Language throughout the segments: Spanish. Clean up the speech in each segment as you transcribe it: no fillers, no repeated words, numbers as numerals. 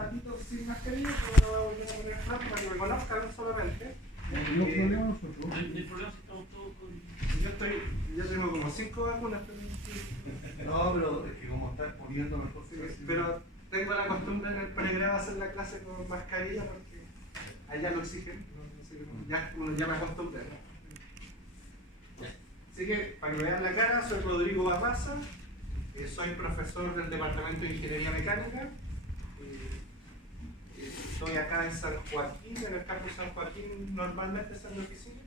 ratito sin mascarilla, pero me voy a volver a poner rápido para que me conozcan solamente. No problema nosotros. El problema es que estamos todos con... Yo tengo como 5 vacunas, No, pero es que como estás poniendo mejor. pero tengo la costumbre en el pregrado hacer la clase con mascarilla porque allá lo exigen, ya uno ya me acostumbré, ¿no? Así que, para que vean la cara, soy Rodrigo Barraza, soy profesor del Departamento de Ingeniería Mecánica, estoy acá en San Joaquín, en el campus San Joaquín, normalmente es en mi oficina.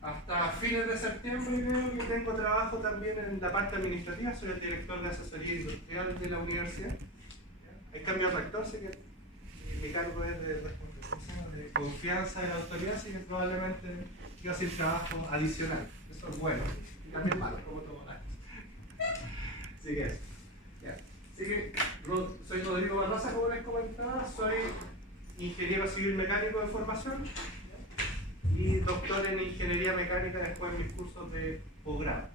Hasta fines de septiembre creo que tengo trabajo también en la parte administrativa, soy el director de asesoría industrial de la universidad. He cambiado de rector, así que mi cargo es de confianza de la autoridad, así que probablemente yo hacer trabajo adicional. Eso es bueno, y también malo, como todo. Así que eso. Así que soy Rodrigo Barraza, como les comentaba, soy ingeniero civil mecánico de formación y doctor en ingeniería mecánica después de mis cursos de posgrado.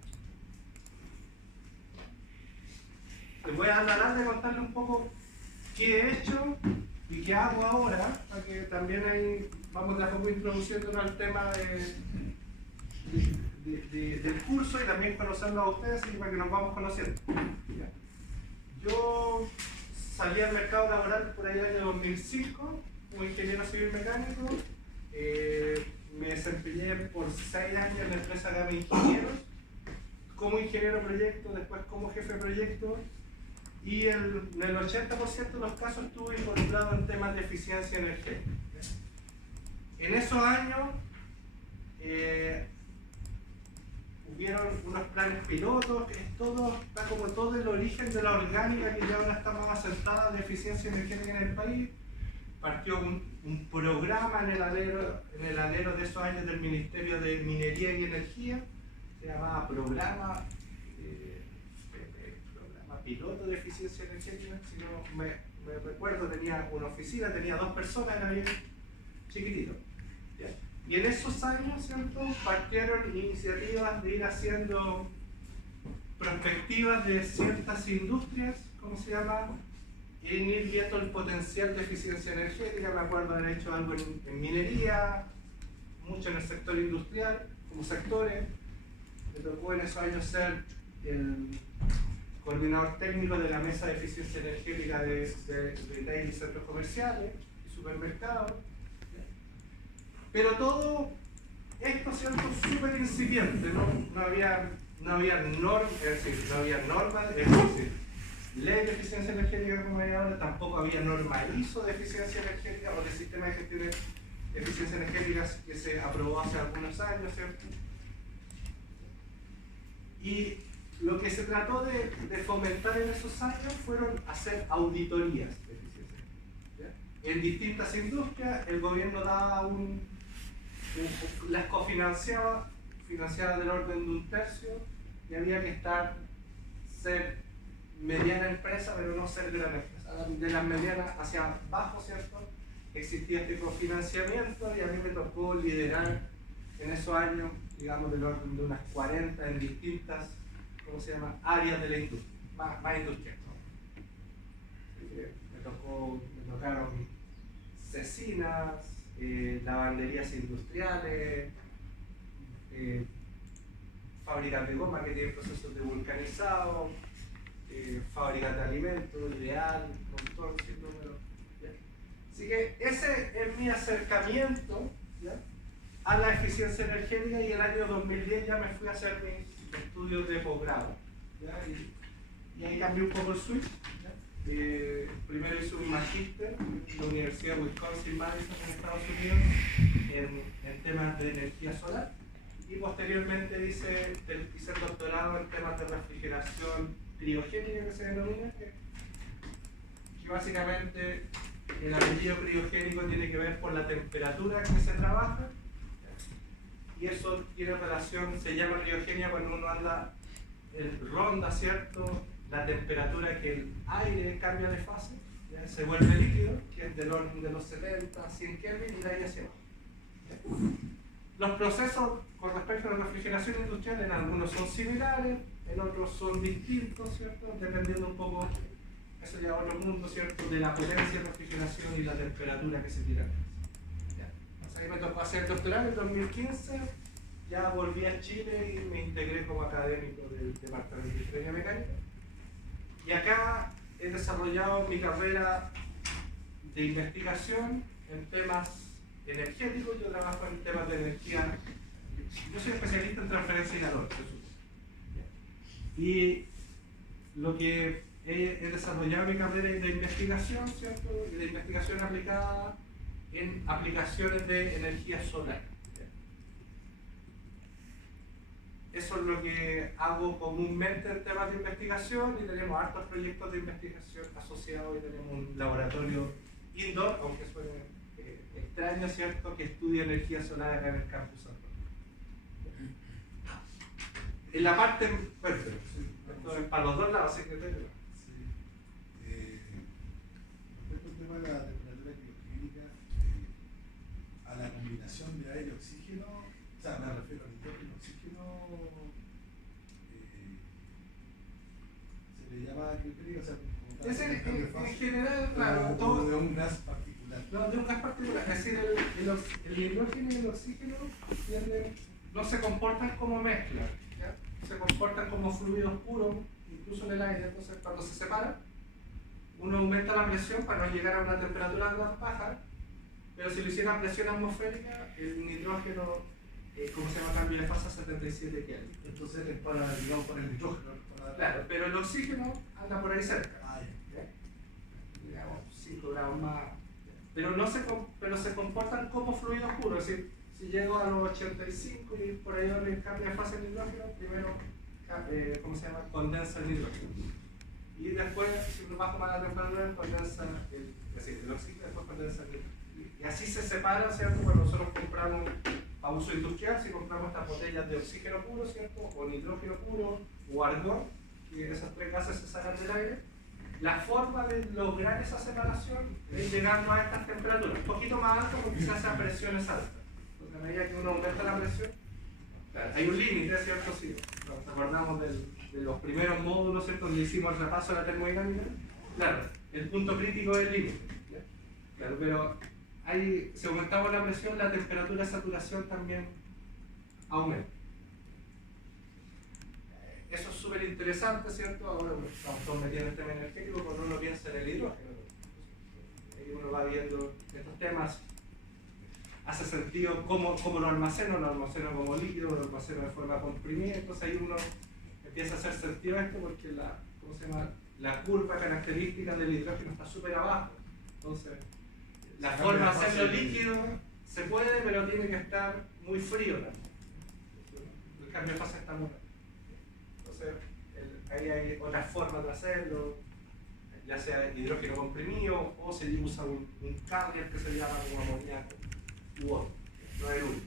Les voy a dar la lata de contarles un poco qué he hecho y qué hago ahora, para que también ahí vamos de a poco introduciéndonos al tema del curso y también conocerlo a ustedes y para que nos vamos conociendo. Yo salí al mercado laboral por ahí en el año 2005 como ingeniero civil mecánico. Me desempeñé por 6 años en la empresa Game Ingenieros como ingeniero proyecto, después como jefe de proyecto y en el 80% de los casos estuve involucrado en temas de eficiencia energética. En esos años hubieron unos planes pilotos, que está como todo el origen de la orgánica que ya ahora está más asentada de eficiencia energética en el país. Partió un programa en el alero de esos años del Ministerio de Minería y Energía, se llamaba Programa Piloto de Eficiencia Energética, si no me recuerdo, tenía una oficina, tenía 2 personas, era bien chiquitito. ¿Ya? Y en esos años, ¿cierto?, partieron iniciativas de ir haciendo perspectivas de ciertas industrias, ¿cómo se llama?, en ir viendo el potencial de eficiencia energética. Me acuerdo haber hecho algo en minería, mucho en el sector industrial, como sectores. Me tocó en esos años ser el coordinador técnico de la mesa de eficiencia energética de retail y centros comerciales y supermercados. Pero todo esto, ¿cierto?, súper incipiente, no había normas, es decir, ley de eficiencia energética como hay ahora, tampoco había norma ISO de eficiencia energética o de sistema de gestión de eficiencia energética que se aprobó hace algunos años, ¿cierto? Y lo que se trató de fomentar en esos años fueron hacer auditorías de eficiencia energética. En distintas industrias el gobierno daba las cofinanciaba, financiaba del orden de 1/3 y había que ser mediana empresa, pero no ser gran empresa. De las medianas hacia abajo, ¿cierto?, existía este cofinanciamiento y a mí me tocó liderar en esos años, digamos, del orden de unas 40 en distintas, ¿cómo se llama?, áreas de la industria, más industrial, ¿no? Me tocaron cecinas, lavanderías industriales, fábricas de goma que tienen procesos de vulcanizado, fábricas de alimentos, ideal, con todo el número. Así que ese es mi acercamiento, ¿ya?, a la eficiencia energética, y el año 2010 ya me fui a hacer mis estudios de posgrado. Y ahí cambié un poco el switch. Primero hice un magíster en la Universidad de Wisconsin-Madison en Estados Unidos en temas de energía solar, y posteriormente hice el doctorado en temas de refrigeración criogénica, que se denomina, que básicamente el apellido criogénico tiene que ver por la temperatura que se trabaja, y eso tiene relación, se llama criogenia cuando uno ronda, ¿cierto?, la temperatura que el aire cambia de fase, ¿ya?, se vuelve líquido, que es del orden de los 70 a 100 Kelvin, y de ahí hacia abajo. Los procesos con respecto a la refrigeración industrial, en algunos son similares, en otros son distintos, ¿cierto?, dependiendo un poco eso ya es otro mundo, ¿cierto? De la potencia de refrigeración y la temperatura que se tira. Ya. Entonces ahí me tocó hacer el doctorado en 2015, ya volví a Chile y me integré como académico del Departamento de Ingeniería Mecánica. Y acá he desarrollado mi carrera de investigación en temas energéticos. Yo trabajo en temas de energía. Yo soy especialista en transferencia y calor. Y lo que he desarrollado mi carrera de investigación, ¿cierto? Y de investigación aplicada en aplicaciones de energía solar. Eso es lo que hago comúnmente en temas de investigación y tenemos hartos proyectos de investigación asociados y tenemos un laboratorio indoor, aunque suene extraño, ¿cierto?, que estudia energía solar acá en el campus Santo. En la parte, bueno, esto es para los dos lados, secretario. Respecto al tema de la temperatura criogénica, a la combinación de aire y oxígeno, o sea, me refiero al hidrógeno, oxígeno, se le llama criogénica, o sea, como tal, en general, claro, todo de un gas particular. No, de un gas particular, es decir, el hidrógeno y el oxígeno no se comportan como mezcla, ¿ya? Se comportan como fluidos puros, incluso en el aire. Entonces, cuando se separan, uno aumenta la presión para no llegar a una temperatura más baja, pero si lo hiciera a presión atmosférica, el nitrógeno, ¿cómo se llama? Cambio de fase a 77 Kelvin. Entonces es para, digamos, para el nitrógeno. Para... Claro, pero el oxígeno anda por ahí cerca. Ah, ¿Ya? Digamos, 5 grados más. Pero se comportan como fluidos puros. Es decir, si llego a los 85 y por ahí le cambia de fase el nitrógeno, primero, ¿cómo se llama? Condensa el nitrógeno. Y después, si uno baja más la temperatura, condensa el oxígeno, después condensa el nitrógeno. Y así se separa, ¿cierto? Cuando nosotros compramos a uso industrial, si compramos estas botellas de oxígeno puro, ¿cierto? O nitrógeno puro, o argón, y esas tres gases se sacan del aire. La forma de lograr esa separación es llegando a estas temperaturas, un poquito más alto porque se hace a presiones altas. Porque a medida que uno aumenta la presión, claro, hay un límite, ¿cierto? Si nos acordamos de los primeros módulos, ¿cierto? Donde hicimos el repaso de la termodinámica, claro, el punto crítico es el límite. Claro, pero si aumentamos la presión, la temperatura de saturación también aumenta. Eso es súper interesante, ¿cierto? Ahora estamos todos metidos en el tema energético, cuando uno piensa en el hidrógeno. Ahí uno va viendo estos temas, hace sentido cómo lo almaceno como líquido, lo almaceno de forma comprimida, entonces ahí uno empieza a hacer sentido esto porque la curva característica del hidrógeno está súper abajo. Entonces, la forma de hacerlo líquido se puede, pero tiene que estar muy frío también. El cambio de fase está muy rápido. Entonces, ahí hay otras formas de hacerlo, ya sea hidrógeno comprimido o se usa un carrier que se llama como amoníaco u otro, no es el único.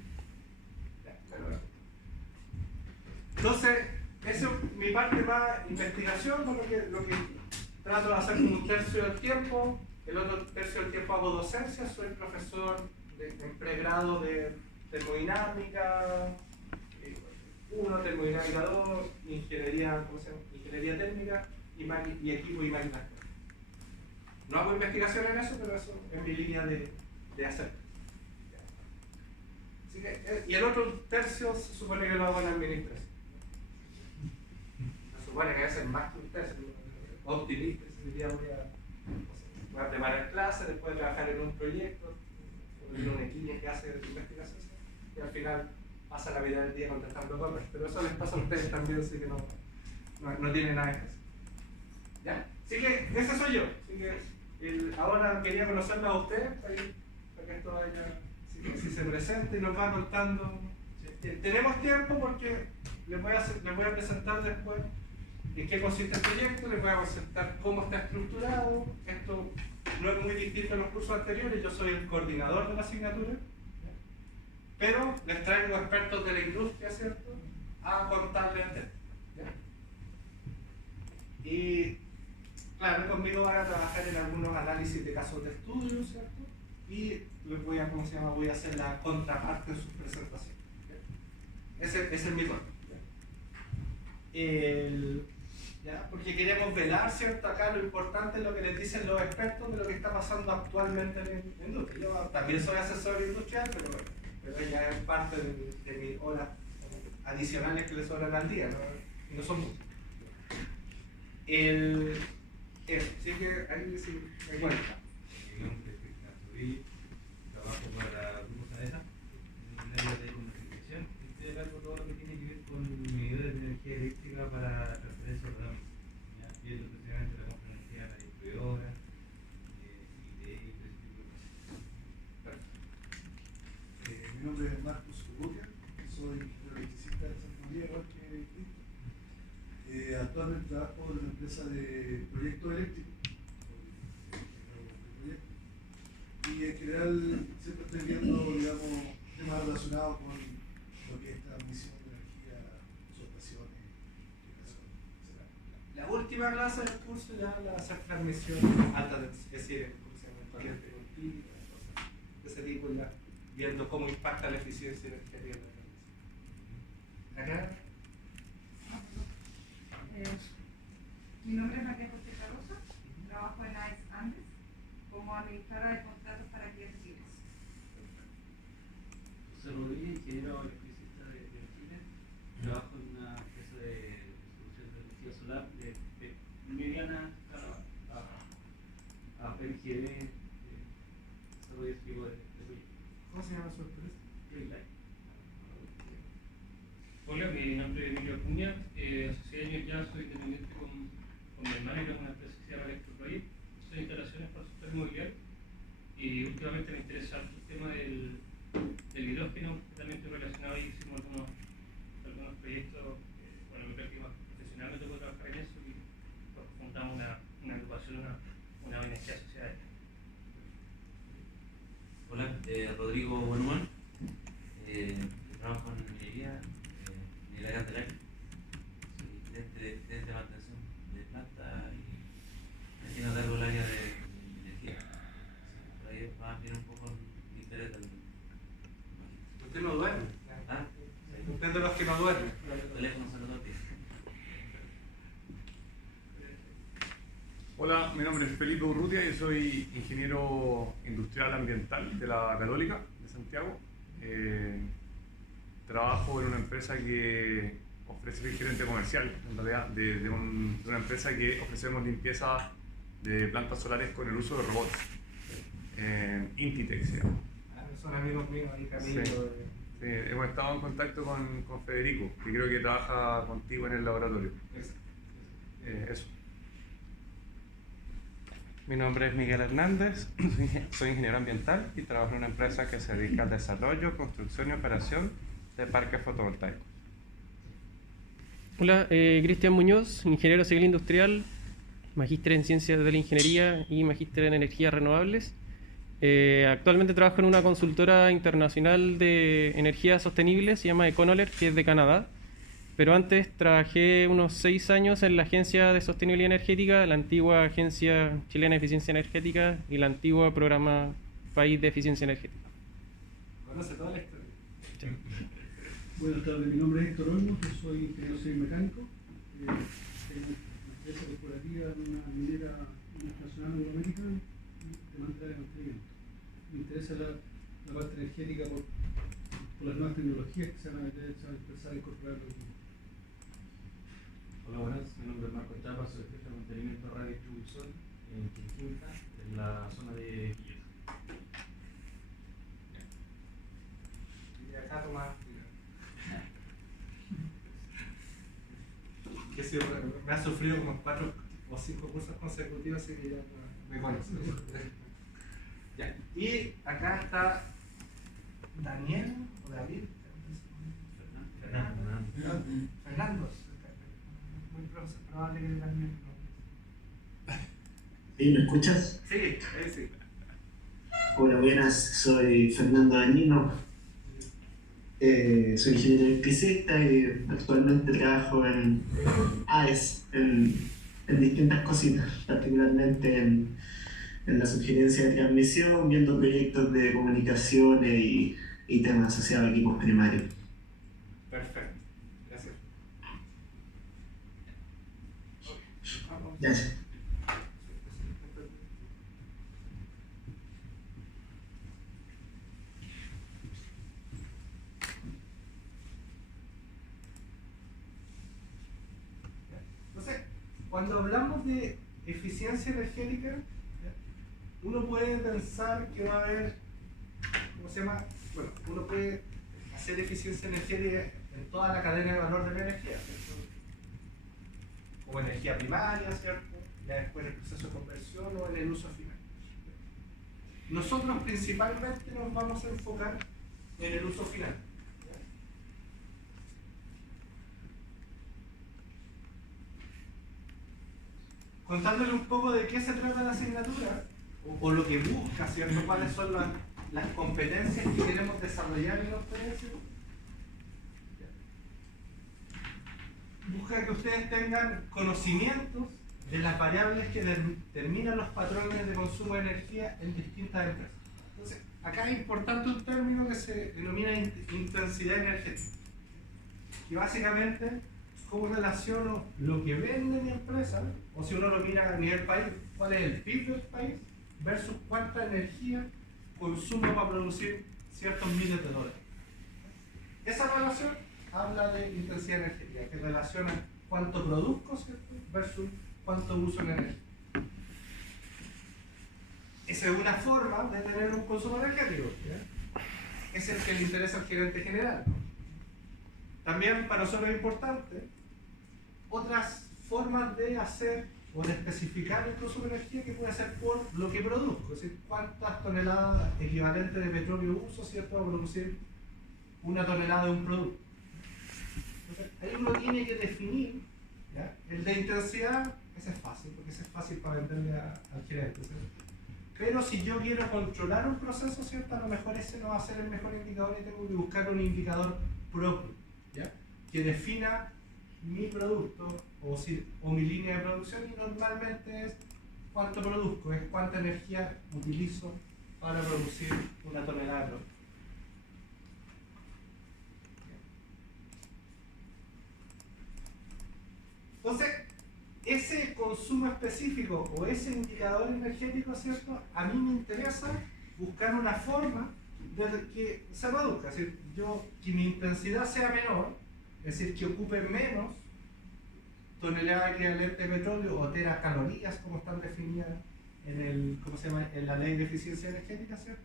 Entonces, esa es mi parte más investigación, lo que trato de hacer como un tercio del tiempo. El otro tercio del tiempo hago docencia, soy profesor en pregrado de termodinámica 1, termodinámica 2, ingeniería técnica y equipo y máquinas. No hago investigación en eso, pero eso es mi línea de hacer. Así que, y el otro tercio se supone que lo hago en administración. Se supone que es más que un tercio, optimista, diría voy a preparar clases, después de trabajar en un proyecto, en un equipo que hace investigación, y al final pasa la mitad del día contestando correos. Pero eso les pasa a ustedes también, así que no tienen nada que hacer. ¿Ya? Así que ese soy yo. Así que ahora quería conocerlo a ustedes para que esto vaya, si se presente y nos va contando. Tenemos tiempo porque les voy a presentar después en qué consiste el proyecto, les voy a presentar cómo está estructurado. Esto no es muy distinto a los cursos anteriores, yo soy el coordinador de la asignatura, pero les traigo expertos de la industria, ¿cierto?, a contarles de esto. Y claro, conmigo van a trabajar en algunos análisis de casos de estudio, ¿cierto? Y les voy a hacer la contraparte de sus presentaciones. Ese es mi rol. ¿ya? Porque queremos velar, ¿cierto? Acá lo importante es lo que les dicen los expertos de lo que está pasando actualmente en la industria. Yo también soy asesor industrial, pero ya es parte de mis horas adicionales que les sobran al día, ¿no? Y no son muchas. Así que ahí sí me cuenta. Mi nombre es Cristian Sorí, trabajo para Grupo Sanesa, en el área de comunicación, y estoy a cargo de todo lo que tiene que ver con medidores de energía eléctrica para transferencia ordenable, viendo precisamente la compra de energía a la distribuidora, y de ese tipo de cosas. Mi nombre es Marcos Urrutia, soy ingeniero electricista de Santa María, igual que Cristo. Actualmente trabajo en una empresa de proyectos eléctricos, y en general siempre estoy viendo, digamos, temas relacionados con lo que es transmisión de energía, subestaciones, generación, etc. La última clase del curso ya la hacer transmisión alta tensión, es decir, corriente continua, cosas de ese tipo, ya viendo cómo impacta la eficiencia energética de la transmisión. Acá. Mi nombre es María José Carroza, trabajo en AES Andes como administradora de contratos para clientes finales. José Rodríguez, ingeniero electricista de Chile. Trabajo en una empresa de distribución de energía solar de mediana escala a PMGD, desarrollo ese tipo de proyectos. ¿Cómo se llama su empresa? Greenlight. Hola, mi nombre es Emilio Acuña, hace 6 años ya soy dependiente con mi hermana y con una empresa que se llama Electroproyect. Son instalaciones para el sector inmobiliario y últimamente me interesa el tema del hidrógeno, que también estoy relacionado y hicimos algunos proyectos, bueno, mi práctica profesional me tocó trabajar en eso y pues, juntamos una agrupación, una ONG asociada a ella. Hola, Rodrigo Bonuán, trabajo en minería, en el área del aire. Soy gerente de mantención de planta y aquí no cargo el área de energía. Por ahí va a venir un poco el interés del Usted no duerme. ¿Ah? Sí. Usted es de los que no duermen. El teléfono se lo doy. Hola, mi nombre es Felipe Urrutia y soy ingeniero industrial ambiental de la Católica de Santiago. Trabajo en una empresa que ofrece, soy gerente comercial, en realidad, de una empresa que ofrecemos limpieza de plantas solares con el uso de robots. Intitech se llama. Son amigos míos ahí, Camilo. Sí. Sí, hemos estado en contacto con Federico, que creo que trabaja contigo en el laboratorio. Eso. Mi nombre es Miguel Hernández, soy ingeniero ambiental y trabajo en una empresa que se dedica al desarrollo, construcción y operación de parques fotovoltaicos. Hola, Cristian Muñoz, ingeniero civil industrial, magíster en ciencias de la ingeniería y magíster en energías renovables. Actualmente trabajo en una consultora internacional de energías sostenibles, se llama Econoler, que es de Canadá. Pero antes trabajé unos 6 años en la Agencia de Sostenibilidad Energética, la antigua Agencia Chilena de Eficiencia Energética y la antigua Programa País de Eficiencia Energética. Conoce toda la historia. Sí. Buenas tardes, mi nombre es Héctor Olmos, yo soy ingeniero civil mecánico. Tengo una empresa corporativa en una minera internacional euroamericana de manera de mantenimiento. Me interesa la parte energética por las nuevas tecnologías que se van a empezar a incorporar aquí. Hola, buenas. Mi nombre es Marco Chapa, soy jefe de mantenimiento de radio y distribución en Quinquinta, en la zona de Quillota. Y acá Tomás. Que sí, me ha sufrido como 4 o 5 cursos consecutivos, así que ya me conoce. Ya. Y acá está Daniel o David. Fernando. Muy probable que también. ¿Sí, me escuchas? Sí, ahí sí. Hola, buenas, soy Fernando Dañino. Soy ingeniero electricista y actualmente trabajo en AES, en distintas cositas, particularmente en la sugerencia de transmisión, viendo proyectos de comunicaciones y temas asociados a equipos primarios. Perfecto, gracias. Gracias. Entonces, cuando hablamos de eficiencia energética, uno puede pensar que va a haber, ¿cómo se llama? Bueno, uno puede hacer eficiencia energética en toda la cadena de valor de la energía, ¿cierto? Como energía primaria, ¿cierto? Ya después en el proceso de conversión o en el uso final. Nosotros principalmente nos vamos a enfocar en el uso final. Contándole un poco de qué se trata la asignatura, o lo que busca, ¿cierto? Cuáles son las competencias que queremos desarrollar en la experiencia. Busca que ustedes tengan conocimientos de las variables que determinan los patrones de consumo de energía en distintas empresas. Entonces, acá es importante un término que se denomina intensidad energética, que básicamente es cómo relaciono lo que vende mi empresa, o si uno lo mira a nivel país, cuál es el PIB del país versus cuánta energía consumo para producir ciertos miles de dólares. Esa relación habla de intensidad energética, que relaciona cuánto produzco, ¿cierto?, versus cuánto uso en energía. Esa es una forma de tener un consumo energético, ¿ya? Es el que le interesa al gerente general. También para nosotros es importante otras formas de hacer o de especificar el consumo de energía, que puede ser por lo que produzco, es decir, cuántas toneladas equivalentes de petróleo uso, ¿cierto?, para producir una tonelada de un producto. Entonces, ahí uno tiene que definir, ¿ya? El de intensidad, ese es fácil, porque ese es fácil para venderle al gerente, ¿cierto? Pero si yo quiero controlar un proceso, ¿cierto?, a lo mejor ese no va a ser el mejor indicador y tengo que buscar un indicador propio, ¿ya?, que defina mi producto o mi línea de producción, y normalmente es cuánto produzco, es cuánta energía utilizo para producir una tonelada de producto. Entonces, ese consumo específico o ese indicador energético, ¿cierto?, a mí me interesa buscar una forma de que se reduzca, es decir, que mi intensidad sea menor, es decir, que ocupe menos toneladas equivalentes de petróleo o teracalorías, como están definidas en la ley de eficiencia energética, ¿cierto?,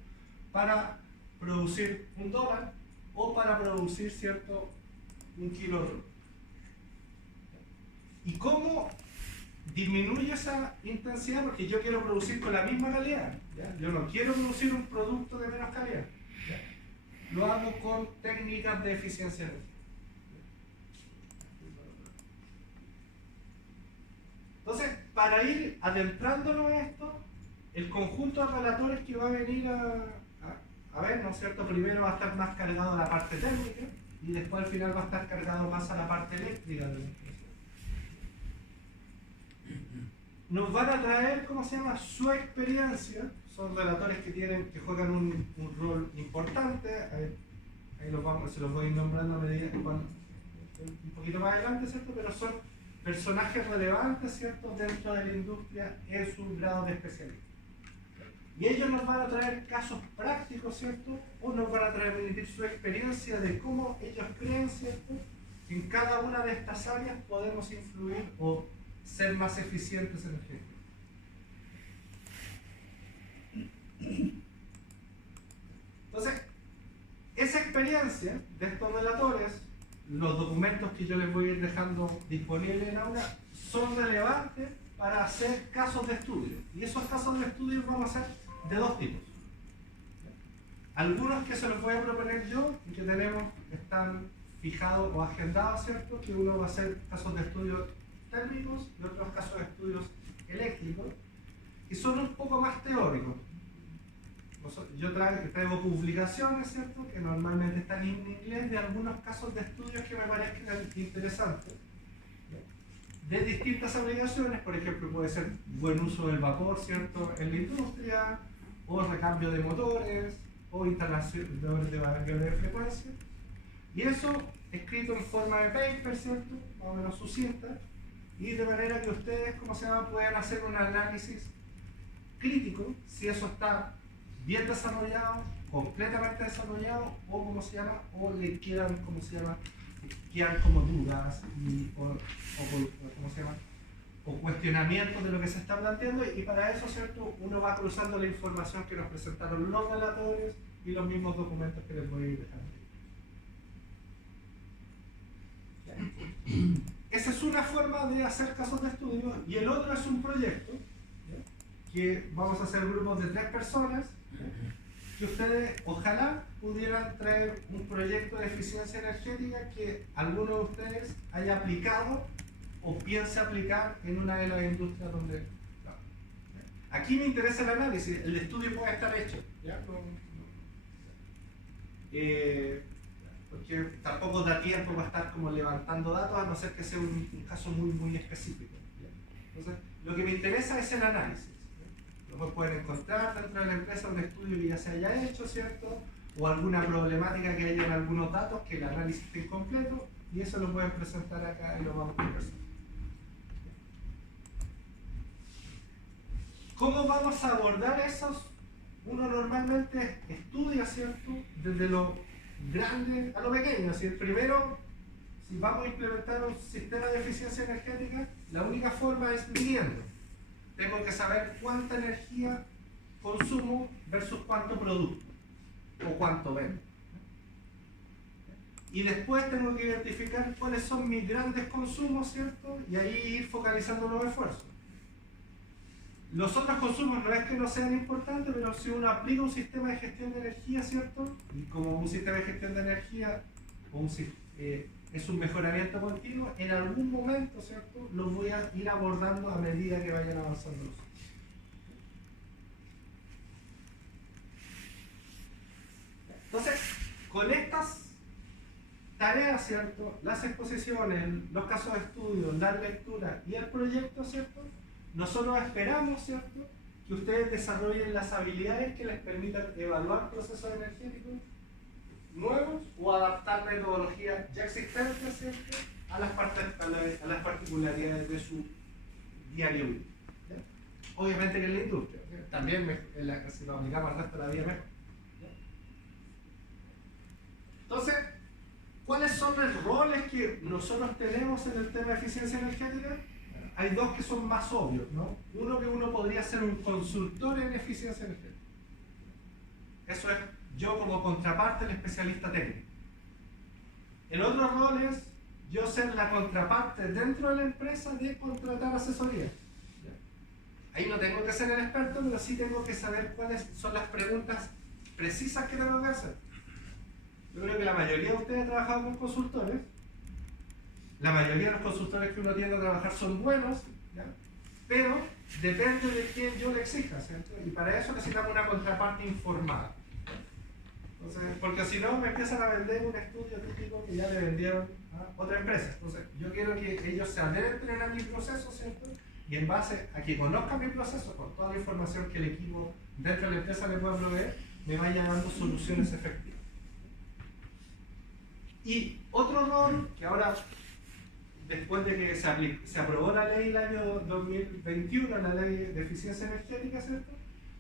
para producir $1 o para producir, ¿cierto?, 1 kilo de producto. ¿Y cómo disminuyo esa intensidad? Porque yo quiero producir con la misma calidad, ¿ya? Yo no quiero producir un producto de menos calidad, ¿ya? Lo hago con técnicas de eficiencia energética. Entonces, para ir adentrándonos a esto, el conjunto de relatores que va a venir a ver, ¿no es cierto?, primero va a estar más cargado a la parte térmica y después al final va a estar cargado más a la parte eléctrica de la empresa. Nos van a traer, ¿cómo se llama?, su experiencia. Son relatores que juegan un rol importante. Ahí se los voy a ir nombrando a medida un poquito más adelante, ¿cierto?, pero son personajes relevantes, ¿cierto?, dentro de la industria en su grado de especialidad. Y ellos nos van a traer casos prácticos, ¿cierto?, o nos van a transmitir su experiencia de cómo ellos creen, ¿cierto?, que en cada una de estas áreas podemos influir o ser más eficientes en el género. Entonces, esa experiencia de estos relatores, los documentos que yo les voy a ir dejando disponibles en aula, son relevantes para hacer casos de estudio. Y esos casos de estudio vamos a hacer de dos tipos. Algunos que se los voy a proponer yo y que están fijados o agendados, ¿cierto?, que uno va a hacer casos de estudio térmicos y otros casos de estudios eléctricos, y son un poco más teóricos. Yo traigo publicaciones, ¿cierto?, que normalmente están en inglés, de algunos casos de estudios que me parezcan interesantes, de distintas aplicaciones. Por ejemplo, puede ser buen uso del vapor, ¿cierto?, en la industria, o recambio de motores, o instalación de variables de frecuencia. Y eso escrito en forma de paper, ¿cierto?, más o menos sucinta, y de manera que ustedes, ¿cómo se llama?, puedan hacer un análisis crítico si eso está bien desarrollado, completamente desarrollado, o ¿cómo se llama?, o le quedan, ¿cómo se llama?, quedan como dudas o ¿cómo se llama?, o cuestionamientos de lo que se está planteando, y para eso, ¿cierto?, uno va cruzando la información que nos presentaron los relatores y los mismos documentos que les voy a ir dejando. Esa es una forma de hacer casos de estudio, y el otro es un proyecto, ¿ya?, que vamos a hacer grupos de 3 personas, ¿ya?, que ustedes ojalá pudieran traer un proyecto de eficiencia energética que alguno de ustedes haya aplicado o piense aplicar en una de las industrias donde... Aquí me interesa el análisis, el estudio puede estar hecho, ¿ya? Porque tampoco da tiempo para estar como levantando datos, a no ser que sea un caso muy específico, ¿ya? Entonces, lo que me interesa es el análisis. Luego pueden encontrar dentro de la empresa un estudio que ya se haya hecho, ¿cierto?, o alguna problemática que haya en algunos datos que el análisis esté incompleto, y eso lo pueden presentar acá y lo vamos a conversar. ¿Cómo vamos a abordar esos? Uno normalmente estudia, ¿cierto?, desde lo grande a lo pequeño. Si primero, si vamos a implementar un sistema de eficiencia energética, la única forma es midiendo. Tengo que saber cuánta energía consumo versus cuánto producto o cuánto vendo. Y después tengo que identificar cuáles son mis grandes consumos, ¿cierto?, y ahí ir focalizando los esfuerzos. Los otros consumos no es que no sean importantes, pero si uno aplica un sistema de gestión de energía, ¿cierto?, y como un sistema de gestión de energía es un mejoramiento continuo, en algún momento, ¿cierto?, los voy a ir abordando a medida que vayan avanzando los años. Entonces, con estas tareas, ¿cierto?, las exposiciones, los casos de estudio, la lectura y el proyecto, ¿cierto?, nosotros esperamos, ¿cierto?, que ustedes desarrollen las habilidades que les permitan evaluar procesos energéticos nuevos o adaptar metodologías ya existentes, ¿cierto?, a las particularidades de su diario vivir. Obviamente que en la industria, ¿sí?, también si nos aplicamos al resto de la vida mejor. Entonces, ¿cuáles son los roles que nosotros tenemos en el tema de eficiencia energética? Hay dos que son más obvios, ¿no? Uno, que uno podría ser un consultor en eficiencia energética. Eso es yo como contraparte, el especialista técnico. El otro rol es yo ser la contraparte dentro de la empresa de contratar asesoría. Ahí no tengo que ser el experto, pero sí tengo que saber cuáles son las preguntas precisas que tengo que hacer. Yo creo que la mayoría de ustedes ha trabajado con consultores. La mayoría de los consultores que uno tiende a trabajar son buenos, ¿ya?, pero depende de quién yo le exija, ¿cierto? Y para eso necesitamos una contraparte informada. Entonces, porque si no me empiezan a vender un estudio típico que ya le vendieron a otra empresa. Entonces, yo quiero que ellos se adentren a mi proceso, ¿cierto?, y en base a que conozcan mi proceso, con toda la información que el equipo dentro de la empresa le pueda proveer, me vaya dando soluciones efectivas. Y otro rol que ahora, después de que se aprobó la ley el año 2021, la ley de eficiencia energética, ¿cierto?,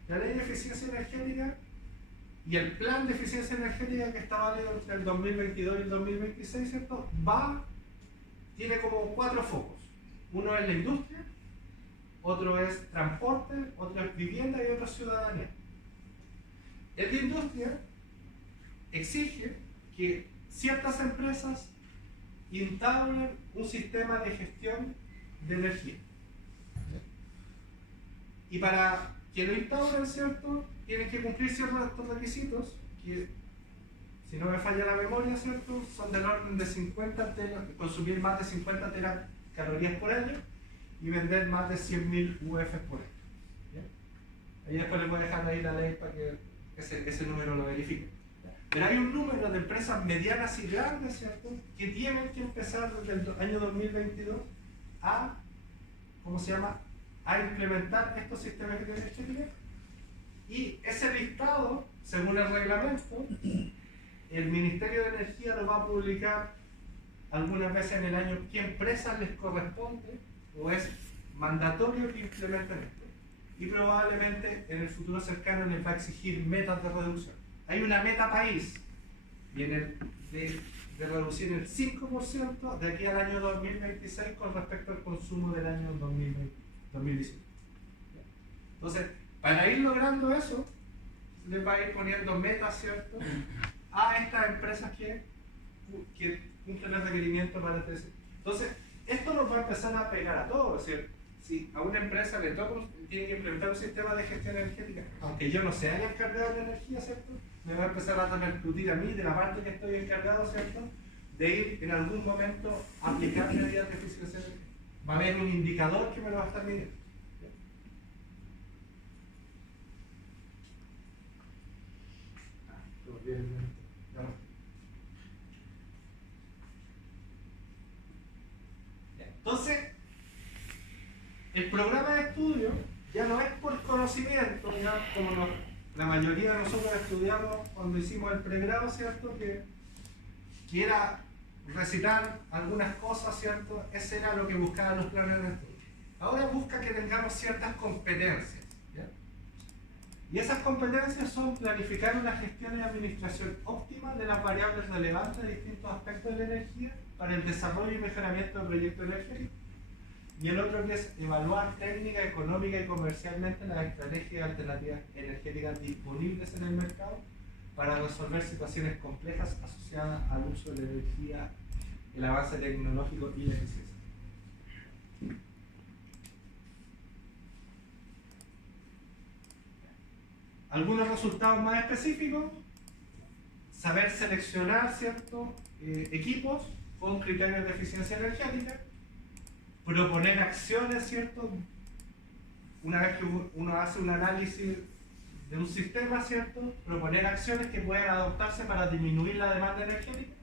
la ley de eficiencia energética y el plan de eficiencia energética que está válido entre el 2022 y el 2026, ¿cierto?, tiene como 4 focos. Uno es la industria, otro es transporte, otro es vivienda y otro es ciudadanía. El de industria exige que ciertas empresas entablen un sistema de gestión de energía. Y para que lo entablen, ¿cierto?, tienen que cumplir ciertos requisitos que, si no me falla la memoria, ¿cierto?, son del orden de consumir más de 50 teracalorías por año y vender más de 100.000 UF por año. ¿Ya? Ahí después les voy a dejar ahí la ley para que ese número lo verifiquen. Pero hay un número de empresas medianas y grandes, ¿cierto?, que tienen que empezar desde el año 2022 a, ¿cómo se llama?, a implementar estos sistemas energéticos. Y ese listado, según el reglamento, el Ministerio de Energía lo va a publicar algunas veces en el año qué empresas les corresponde o es mandatorio que implementen esto. Y probablemente en el futuro cercano les va a exigir metas de reducción. Hay una meta país de reducir el 5% de aquí al año 2026 con respecto al consumo del año 2019. Entonces, para ir logrando eso, les va a ir poniendo metas, ¿cierto?, a estas empresas que cumplen el requerimiento para este. Entonces, esto nos va a empezar a pegar a todos. Es decir, si a una empresa le toca, tiene que implementar un sistema de gestión energética, aunque yo no sea el encargado de la energía, ¿cierto?, me va a empezar a repercutir a mí, de la parte que estoy encargado, ¿cierto?, de ir en algún momento a aplicar medidas de eficiencia energética. Va a haber un indicador que me lo va a estar midiendo. Entonces, el programa de estudio ya no es por conocimiento, ya como la mayoría de nosotros estudiamos cuando hicimos el pregrado, ¿cierto?, que era recitar algunas cosas, ¿cierto? Ese era lo que buscaban los planes de estudio. Ahora busca que tengamos ciertas competencias, ¿ya? Y esas competencias son planificar una gestión y administración óptima de las variables relevantes de distintos aspectos de la energía para el desarrollo y mejoramiento de proyectos energéticos. Y el otro que es evaluar técnica, económica y comercialmente las estrategias y alternativas energéticas disponibles en el mercado para resolver situaciones complejas asociadas al uso de la energía, el avance tecnológico y la eficiencia. Algunos resultados más específicos: saber seleccionar, ¿cierto?, equipos con criterios de eficiencia energética, proponer acciones, ¿cierto? Una vez que uno hace un análisis de un sistema, ¿cierto?, proponer acciones que puedan adoptarse para disminuir la demanda energética,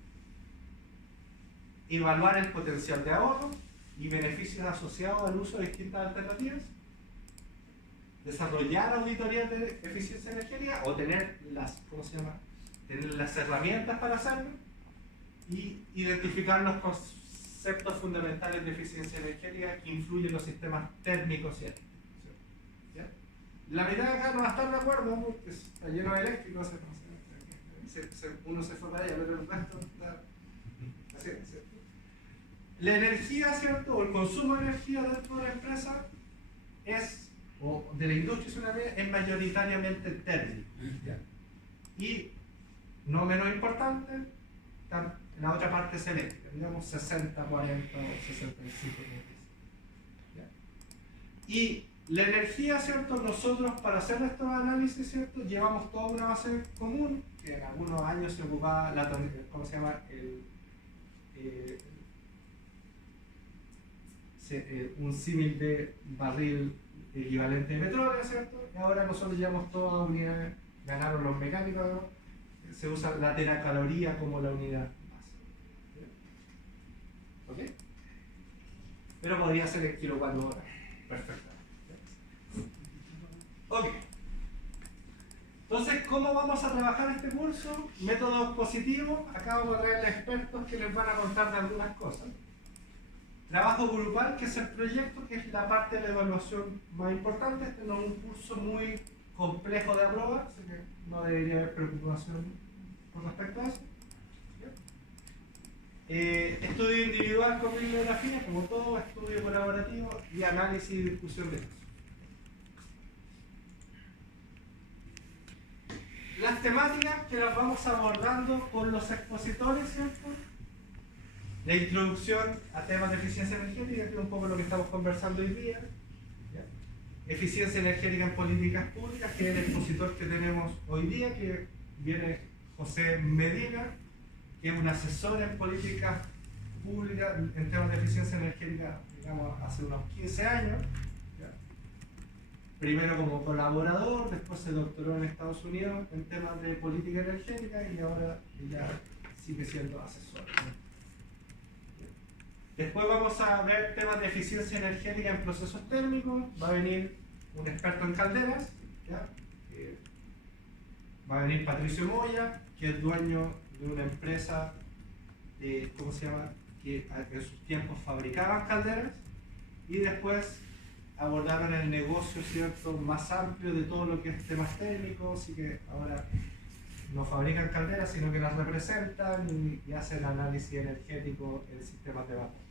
evaluar el potencial de ahorro y beneficios asociados al uso de distintas alternativas, desarrollar auditorías de eficiencia energética o tener tener las herramientas para hacerlo, y identificar los conceptos fundamentales de eficiencia energética que influyen en los sistemas térmicos y eléctricos. ¿Ya? La mitad de acá no va a estar de acuerdo porque está lleno de eléctricos, uno se fue para allá, pero el resto está así, ¿cierto? La energía, ¿cierto?, o el consumo de energía dentro de la empresa o de la industria es mayoritariamente térmico. ¿Ya? Y no menos importante, la otra parte es eléctrica, digamos 60, 40 o 65%. ¿Ya? Y la energía, ¿cierto?, nosotros para hacer estos análisis, ¿cierto?, llevamos toda una base común, que en algunos años se ocupaba un símil de barril equivalente de petróleo, ¿cierto? Y ahora nosotros llevamos todas unidades, ganaron los mecánicos, ¿no? Se usa la teracaloría como la unidad base. ¿Ok? Pero podría ser el kilowatt hora. Perfecto. Ok. Entonces, ¿cómo vamos a trabajar este curso? Métodos positivos. Acá vamos a traerles expertos que les van a contar de algunas cosas. Trabajo grupal, que es el proyecto, que es la parte de la evaluación más importante. Este no es un curso muy complejo de aprobar, así que no debería haber preocupación con respecto a eso. Estudio individual con bibliografía, como todo, estudio colaborativo y análisis y discusión de eso. Las temáticas que las vamos abordando con los expositores, ¿cierto? La introducción a temas de eficiencia energética, que es un poco lo que estamos conversando hoy día. ¿Ya? Eficiencia energética en políticas públicas, que es el expositor que tenemos hoy día, que viene José Medina, que es un asesor en políticas públicas en temas de eficiencia energética, digamos, hace unos 15 años. ¿Ya? Primero como colaborador, después se doctoró en Estados Unidos en temas de política energética y ahora ya sigue siendo asesor, ¿no? Después vamos a ver temas de eficiencia energética en procesos térmicos. Va a venir un experto en calderas, ¿ya? Va a venir Patricio Moya, que es dueño de una empresa que en sus tiempos fabricaban calderas, y después abordaron el negocio, ¿cierto?, más amplio de todo lo que es temas técnicos, así que ahora no fabrican calderas, sino que las representan y hacen análisis energético en sistemas de vapor.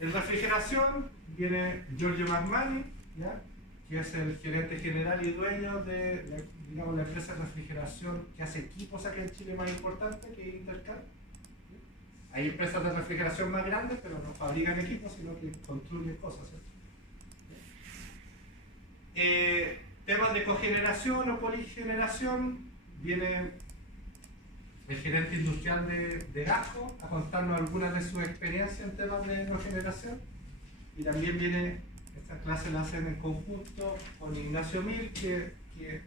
En refrigeración viene Giorgio Magmani, ¿ya?, que es el gerente general y dueño de la empresa de refrigeración que hace equipos aquí en Chile más importante, que es Intercal. Hay empresas de refrigeración más grandes, pero no fabrican equipos, sino que construyen cosas, ¿cierto? Temas de cogeneración o poligeneración, viene el gerente industrial de Gasco a contarnos algunas de sus experiencias en temas de cogeneración. Y también viene, esta clase la hacen en conjunto con Ignacio Mir, que es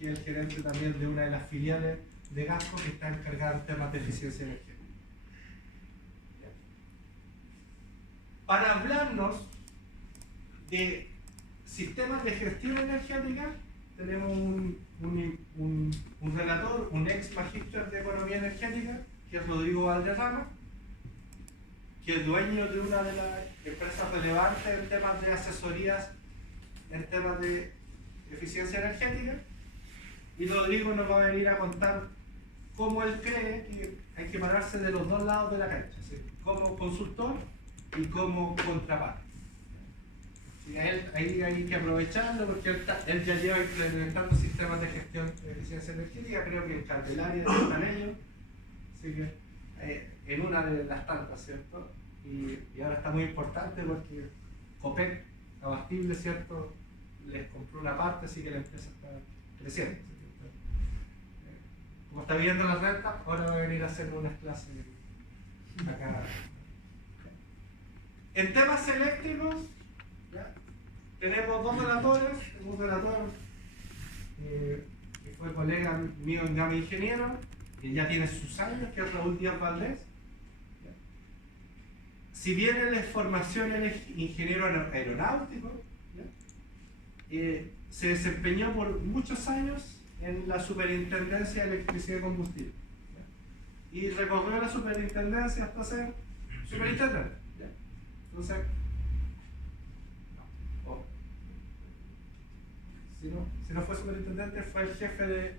el gerente también de una de las filiales de Gasco que está encargada en temas de eficiencia energética. Para hablarnos de sistemas de gestión energética, tenemos un relator, un ex magíster de economía energética, que es Rodrigo Valderrama, que es dueño de una de las empresas relevantes en temas de asesorías, en temas de eficiencia energética, y Rodrigo nos va a venir a contar cómo él cree que hay que pararse de los dos lados de la cancha, ¿sí?, como consultor y como contraparte. Sí, ahí hay que aprovecharlo porque él ya lleva implementando sistemas de gestión de eficiencia energética, creo que en Candelaria están ellos, así que en una de las tantas, ¿cierto? Y ahora está muy importante porque Copec, Abastible, ¿cierto?, les compró una parte, así que la empresa está creciendo. ¿Sí? Como está viendo la renta, ahora va a venir a hacer unas clases acá. En temas eléctricos, ¿ya?, tenemos dos relatores. Un relator que fue colega mío en Gama Ingeniero, que ya tiene sus años, que es Raúl Díaz Valdés. ¿Ya? Si bien él es formación ingeniero aeronáutico, ¿ya?, se desempeñó por muchos años en la Superintendencia de Electricidad y Combustible, ¿ya?, y recorrió la superintendencia hasta ser superintendente. ¿Ya? Entonces, si no fue superintendente, fue el jefe de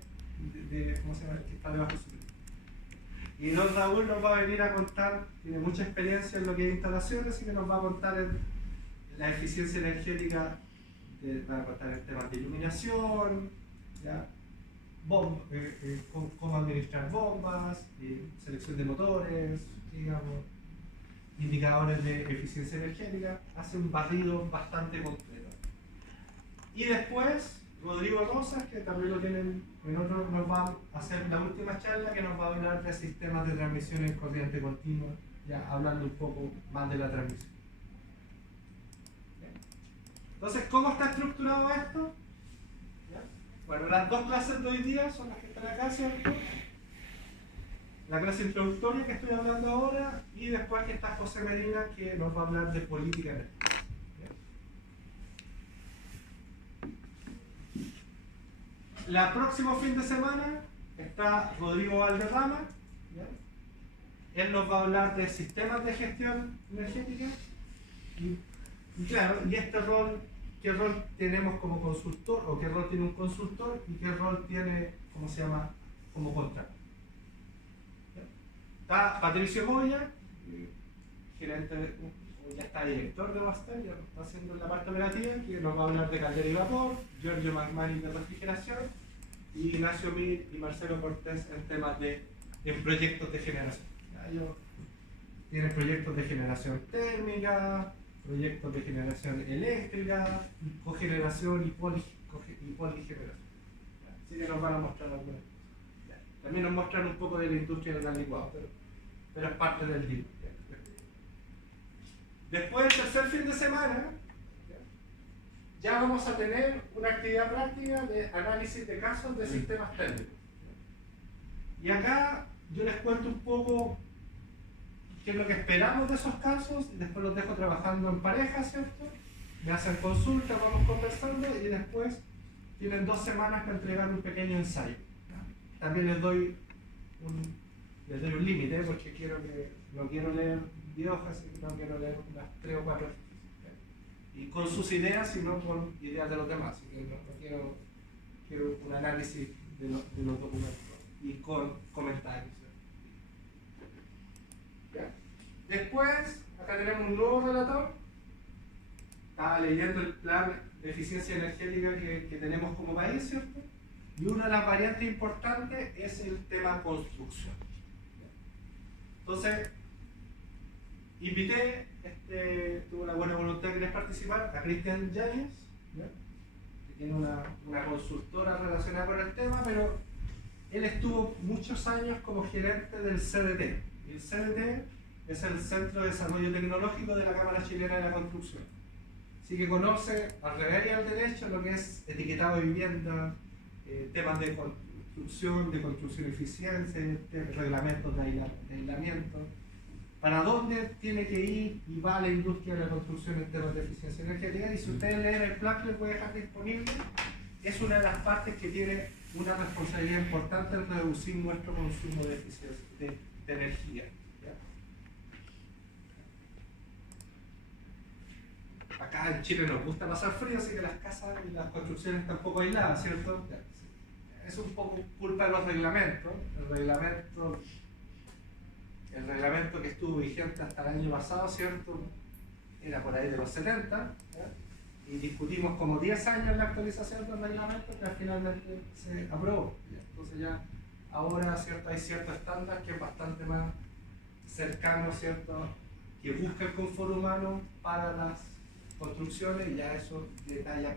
¿cómo se llama?, que está debajo de superintendente. Y don Raúl nos va a venir a contar, tiene mucha experiencia en lo que es instalaciones, así que nos va a contar la eficiencia energética, va a contar en temas de iluminación, ¿ya?, cómo administrar bombas, selección de motores, digamos, indicadores de eficiencia energética. Hace un barrido bastante completo. Y después, Rodrigo Rosas, que también lo tienen en otro, nos va a hacer la última charla, que nos va a hablar de sistemas de transmisión en corriente continua, ya hablando un poco más de la transmisión. Entonces, ¿cómo está estructurado esto? ¿Ya? Bueno, las dos clases de hoy día son las que están acá, ¿cierto? La clase introductoria que estoy hablando ahora, y después que está José Medina, que nos va a hablar de política energética. La próximo fin de semana está Rodrigo Valderrama, ¿ya? Él nos va a hablar de sistemas de gestión energética y claro, y este rol, qué rol tenemos como consultor, o qué rol tiene un consultor y qué rol tiene, ¿cómo se llama?, como contrato. Está Patricio Goya, gerente, ya está director de Bastel, ya está haciendo la parte operativa, que nos va a hablar de caldera y vapor, Giorgio Magmani de refrigeración, y Ignacio Mir y Marcelo Cortés en temas en proyectos de generación. Ellos tienen proyectos de generación térmica, proyectos de generación eléctrica, cogeneración y poligeneración. Así que nos van a mostrar algunas. También nos muestran un poco de la industria del gas licuado, pero es parte del día. Después del tercer fin de semana, ya vamos a tener una actividad práctica de análisis de casos de sistemas técnicos. Y acá yo les cuento un poco qué es lo que esperamos de esos casos, y después los dejo trabajando en pareja, ¿cierto? Me hacen consultas, vamos conversando, y después tienen 2 semanas para entregar un pequeño ensayo. También les doy un límite, porque no quiero leer 10 hojas, así que no quiero leer unas 3 o 4 hojas. Y con sus ideas, sino con ideas de los demás. Así que no quiero un análisis de los documentos y con comentarios. ¿Ya? Después, acá tenemos un nuevo relator. Estaba leyendo el plan de eficiencia energética que tenemos como país, ¿cierto? Y una de las variantes importantes es el tema construcción. Entonces, invité, tuve la buena voluntad de querer participar, a Cristian Yáñez, que tiene una consultora relacionada con el tema, pero él estuvo muchos años como gerente del CDT. Y el CDT es el Centro de Desarrollo Tecnológico de la Cámara Chilena de la Construcción. Así que conoce al revés y al derecho lo que es etiquetado de vivienda, temas de construcción eficiente, reglamentos de aislamiento, para dónde tiene que ir y va la industria de la construcción en temas de eficiencia energética. Y si ustedes leen el plan que les voy a dejar disponible, es una de las partes que tiene una responsabilidad importante en reducir nuestro consumo de eficiencia de energía. Acá en Chile nos gusta pasar frío, así que las casas y las construcciones están un poco aisladas, ¿cierto? Es un poco culpa de los reglamentos. El reglamento que estuvo vigente hasta el año pasado, ¿cierto? Era por ahí de los 70, ¿ya? Y discutimos como 10 años la actualización del reglamento que finalmente se aprobó. ¿Ya? Entonces ya ahora, ¿cierto? Hay cierto estándar que es bastante más cercano, ¿cierto? Que busca el confort humano para las construcciones, y ya eso detalla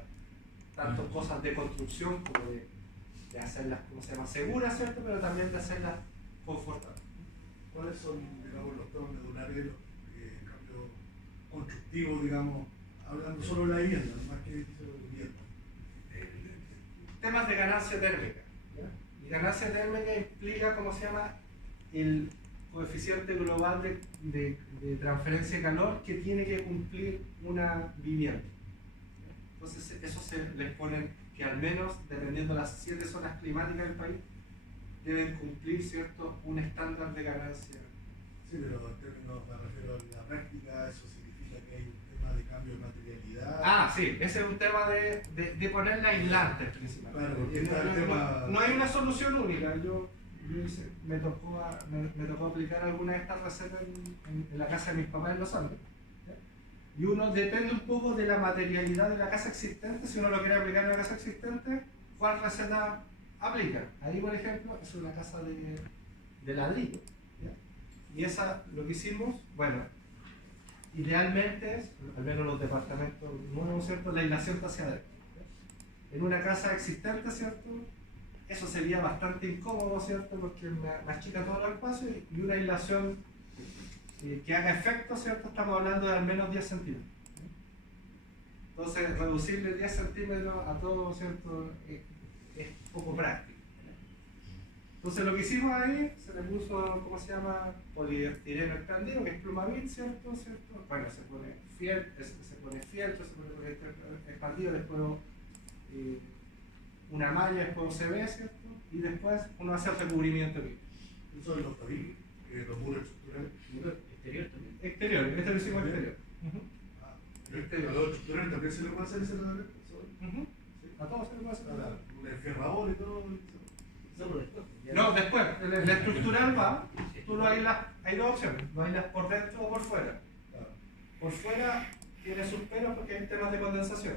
tanto cosas de construcción como de hacerlas, ¿cómo se llama?, seguras, ¿cierto? Pero también de hacerlas confortables. ¿Cuáles son, digamos, los temas medulares, cambio constructivo, digamos, hablando solo de la vivienda, más que de vivienda? Temas de ganancia térmica. ¿Ya? Y ganancia térmica implica, ¿cómo se llama?, el coeficiente global de transferencia de calor que tiene que cumplir una vivienda. Entonces, eso se les pone que al menos, dependiendo de las 7 zonas climáticas del país, deben cumplir, ¿cierto?, un estándar de ganancia. Sí, pero en términos, me refiero a la práctica, eso significa que hay un tema de cambio de materialidad. Ah, sí, ese es un tema de ponerla aislante principalmente. Claro, porque no hay una solución única. Me tocó aplicar alguna de estas recetas en la casa de mis papás en Los Andes. ¿Ya? Y uno depende un poco de la materialidad de la casa existente. Si uno lo quiere aplicar en la casa existente, ¿cuál receta aplica? Ahí, por ejemplo, es una casa de ladrillo. ¿Ya? Y esa, lo que hicimos, bueno, idealmente es, al menos los departamentos nuevos, ¿cierto?, la aislación está hacia adentro. ¿Ya? En una casa existente, ¿cierto?, eso sería bastante incómodo, ¿cierto?, porque me achica todo el espacio, y una aislación que haga efecto, ¿cierto?, estamos hablando de al menos 10 centímetros. Entonces, reducirle 10 centímetros a todo, ¿cierto?, es poco práctico. Entonces, lo que hicimos ahí, se le puso, ¿cómo se llama?, poliestireno expandido, que es Plumavit, ¿cierto? Bueno, se pone fieltro, se pone poliestireno expandido, después una malla, después OCB, ¿cierto? Y después uno hace el recubrimiento aquí. Eso es los tabiques, los muros estructurales. Exterior también. Exterior, este lo hicimos exterior. A los estructurales también se le puede hacer ese tratamiento. A todos se le puede hacer. Un enferrador y todo. No, después, el estructural va, tú lo aíslas, hay dos opciones, lo aíslas por dentro o por fuera. Por fuera tiene sus peros porque hay temas de condensación.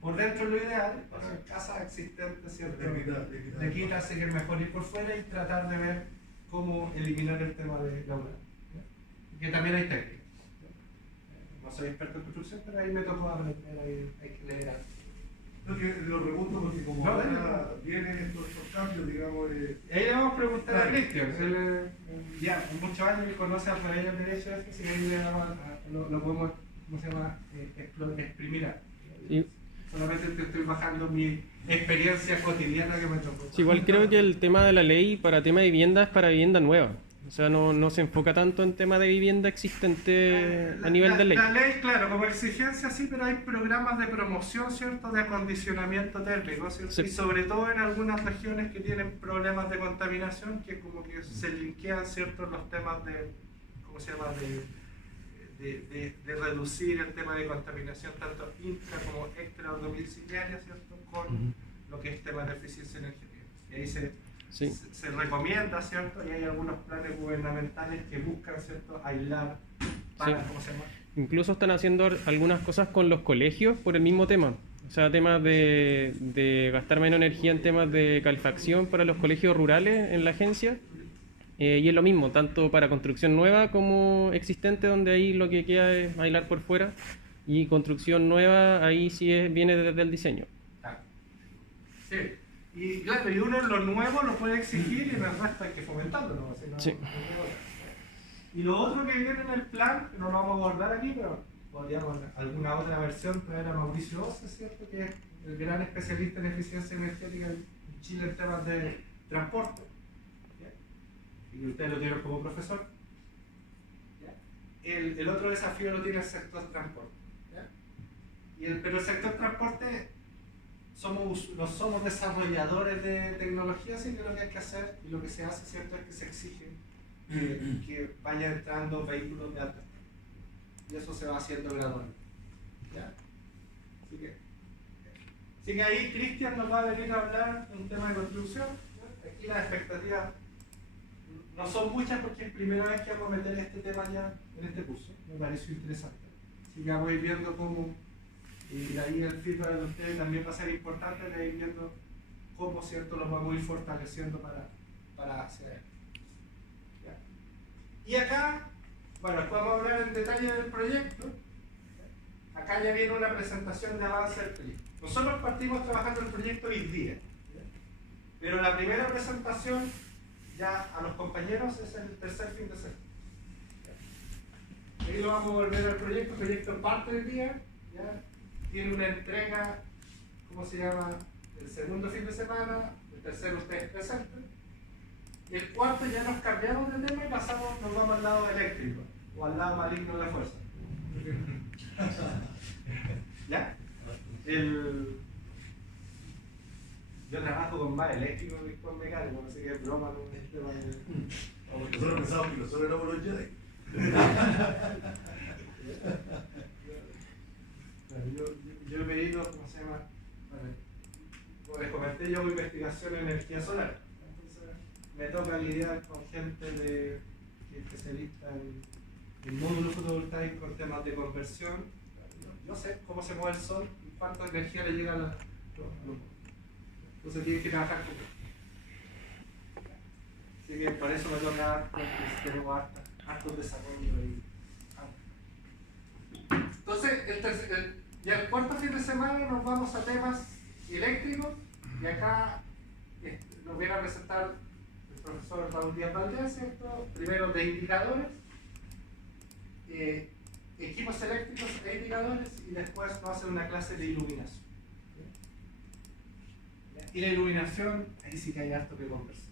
Por dentro es lo ideal, para casas existentes, ¿cierto? Le quita, así que es mejor ir por fuera y tratar de ver cómo eliminar el tema de la humedad. Que también hay técnicas. No soy experto en construcción, pero ahí me tocó aprender, hay que leer algo. Lo pregunto porque como ahora vienen estos cambios, digamos... Ahí le vamos a preguntar a Cristian. Ya, en muchos años que conoce al revés del derecho, así que ahí lo podemos, ¿cómo se llama?, exprimir. Solamente te estoy bajando mi experiencia cotidiana que me tocó. Sí, igual creo que el tema de la ley para tema de vivienda es para vivienda nueva. O sea, no se enfoca tanto en tema de vivienda existente a nivel de ley. La ley, claro, como exigencia sí, pero hay programas de promoción, ¿cierto?, de acondicionamiento térmico, ¿cierto? Sí. Y sobre todo en algunas regiones que tienen problemas de contaminación, que como que se linkean, ¿cierto?, los temas de, ¿cómo se llama?, de reducir el tema de contaminación tanto intra como extradomiciliaria, ¿cierto? Con lo que es tema de eficiencia energética. Y ahí se recomienda, ¿cierto? Y hay algunos planes gubernamentales que buscan, ¿cierto?, aislar para, ¿cómo se llama? Incluso están haciendo algunas cosas con los colegios por el mismo tema. O sea, temas de gastar menos energía en temas de calefacción para los colegios rurales en la agencia. Y es lo mismo, tanto para construcción nueva como existente, donde ahí lo que queda es aislar por fuera. Y construcción nueva, ahí sí viene desde el diseño. Sí. Y claro, y uno en lo nuevo lo puede exigir y en el resto hay que fomentarlo, ¿no? Si no, sí. Y lo otro que viene en el plan, no lo vamos a abordar aquí, pero podríamos en alguna otra versión traer a Mauricio Oce, ¿cierto?, que es el gran especialista en eficiencia energética en Chile en temas de transporte. ¿Ya? Y ustedes lo tienen como profesor. ¿Ya? El otro desafío lo tiene el sector transporte. ¿Ya? Pero el sector transporte no somos desarrolladores de tecnología, sino que lo que hay que hacer y lo que se hace, ¿cierto?, es que se exige que vaya entrando vehículos de alta. Y eso se va haciendo gradualmente. ¿Ya? Así que ahí Cristian nos va a venir a hablar de un tema de construcción. ¿Ya? Aquí las expectativas no son muchas porque es primera vez que vamos a meter este tema ya en este curso. Me pareció interesante. Así que vamos a ir viendo cómo, y ahí el feedback de ustedes también va a ser importante, de ir viendo cómo, ¿cierto?, lo vamos a ir fortaleciendo para hacer esto. ¿Ya? Y acá, bueno, después vamos a hablar en detalle del proyecto. Acá ya viene una presentación de avance del proyecto. Nosotros partimos trabajando el proyecto hoy día, ¿ya? Pero la primera presentación ya a los compañeros es el tercer fin de semana. ¿Ya? Ahí lo vamos a volver al proyecto. El proyecto parte del día, ¿ya? Tiene una entrega, ¿cómo se llama?, el segundo fin de semana, el tercero ustedes presentan. Y el cuarto ya nos cambiamos de tema y nos vamos al lado eléctrico, o al lado maligno de la fuerza. ¿Ya? Yo trabajo con más eléctrico que con mecánico, no sé qué es broma con el tema de... Nosotros pensábamos que nosotros éramos los Jedi. Yo he pedido, ¿cómo se llama? Bueno, como les comenté, yo hago investigación en energía solar. Entonces me toca lidiar con gente que es especialista en módulos fotovoltaicos, con temas de conversión. Yo sé cómo se mueve el sol y cuánta energía le llega a los módulos. Entonces tienes que trabajar con eso. Así que por eso me toca harto, tengo hartos desarrollos ahí. Entonces, ya el cuarto fin de semana nos vamos a temas eléctricos y acá nos viene a presentar el profesor Raúl Díaz Valdés, ¿cierto? Primero de indicadores, equipos eléctricos e indicadores, y después nos hace una clase de iluminación. Y la iluminación, ahí sí que hay harto que conversar.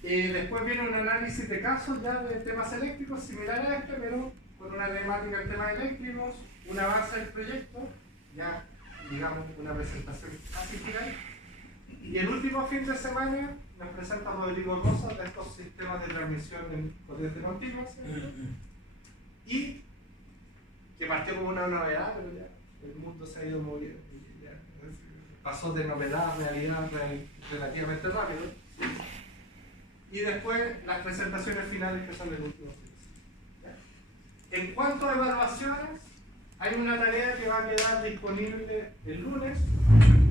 Después viene un análisis de casos ya de temas eléctricos similar a este, pero con una temática en temas eléctricos, un avance del proyecto, ya digamos una presentación casi final. Y el último fin de semana nos presenta Rodrigo Rosa de estos sistemas de transmisión en corriente continua, ¿cierto? Y que partió como una novedad, pero ya el mundo se ha ido moviendo, ya pasó de novedad a realidad relativamente rápido. Y después las presentaciones finales, que son el último fin de semana. En cuanto a evaluaciones, hay una tarea que va a quedar disponible el lunes.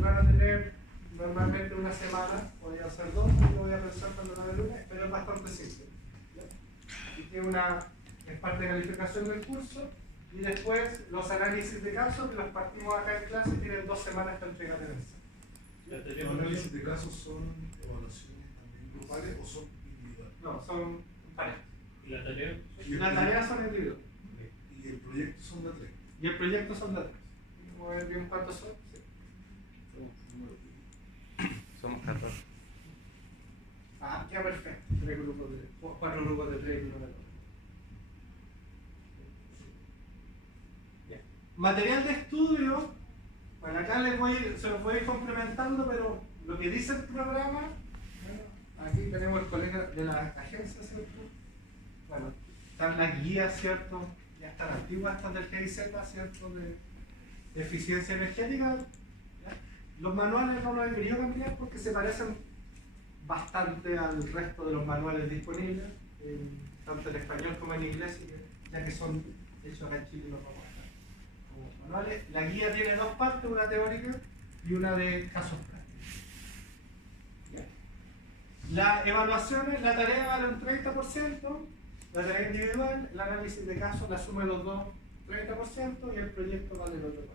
Van a tener normalmente una semana, podría ser dos, lo voy a pensar cuando no el lunes, pero es bastante simple. ¿Ya? Y tiene es parte de calificación del curso. Y después los análisis de casos, que los partimos acá en clase, tienen 2 semanas para entregar el mensaje. ¿Los análisis de casos son evaluaciones también grupales o son individuales? No, son parejas. ¿Y la tarea? Las tareas son individuales. ¿Y el proyecto son de 3? Y el proyecto son de 3. Vamos a ver bien cuántos son. Sí. Somos 14. Ah, queda perfecto. 4 grupos de 3 y uno de 4. Material de estudio, bueno, acá se los voy a ir complementando, pero lo que dice el programa, bueno, aquí tenemos el colega de la agencia, ¿cierto? Bueno, están las guías, ¿cierto? Ya están antiguas, están del GIZ, ¿cierto? De eficiencia energética. ¿Ya? Los manuales no los he querido cambiar porque se parecen bastante al resto de los manuales disponibles, tanto en español como en inglés, ya que son hechos acá en Chile los vamos a dejar como manuales. La guía tiene dos partes, una teórica y una de casos prácticos. ¿Ya? Las evaluaciones, la tarea vale un 30%, la tarea individual, el análisis de casos la suma de los dos 30% y el proyecto vale el otro 40%.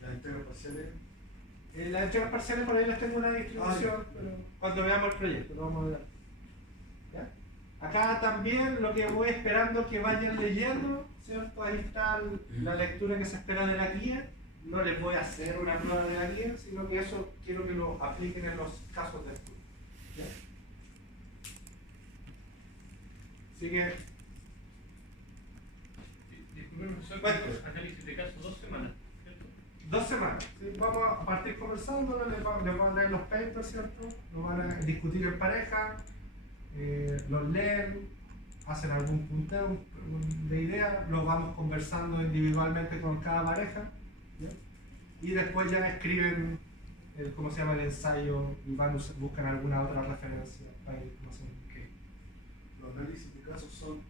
Las entregas parciales. Las entregas parciales por ahí les tengo una distribución, pero cuando veamos el proyecto lo vamos a ver. ¿Ya? Acá también lo que voy esperando que vayan leyendo, ¿cierto? Ahí está la lectura que se espera de la guía. No les voy a hacer una prueba de la guía, sino que eso quiero que lo apliquen en los casos de estudio. ¿Ya? Así que... Disculpe, profesor, Bueno. análisis de caso 2 semanas, ¿cierto? 2 semanas. ¿Sí? Vamos a partir conversando, les van a leer los papers, ¿cierto? Los van a discutir en pareja, los leen, hacen algún punteo de ideas, los vamos conversando individualmente con cada pareja, ¿ya? Y después ya escriben ¿cómo se llama? El ensayo y buscan alguna otra referencia para ir, no sé qué. Los análisis de casos son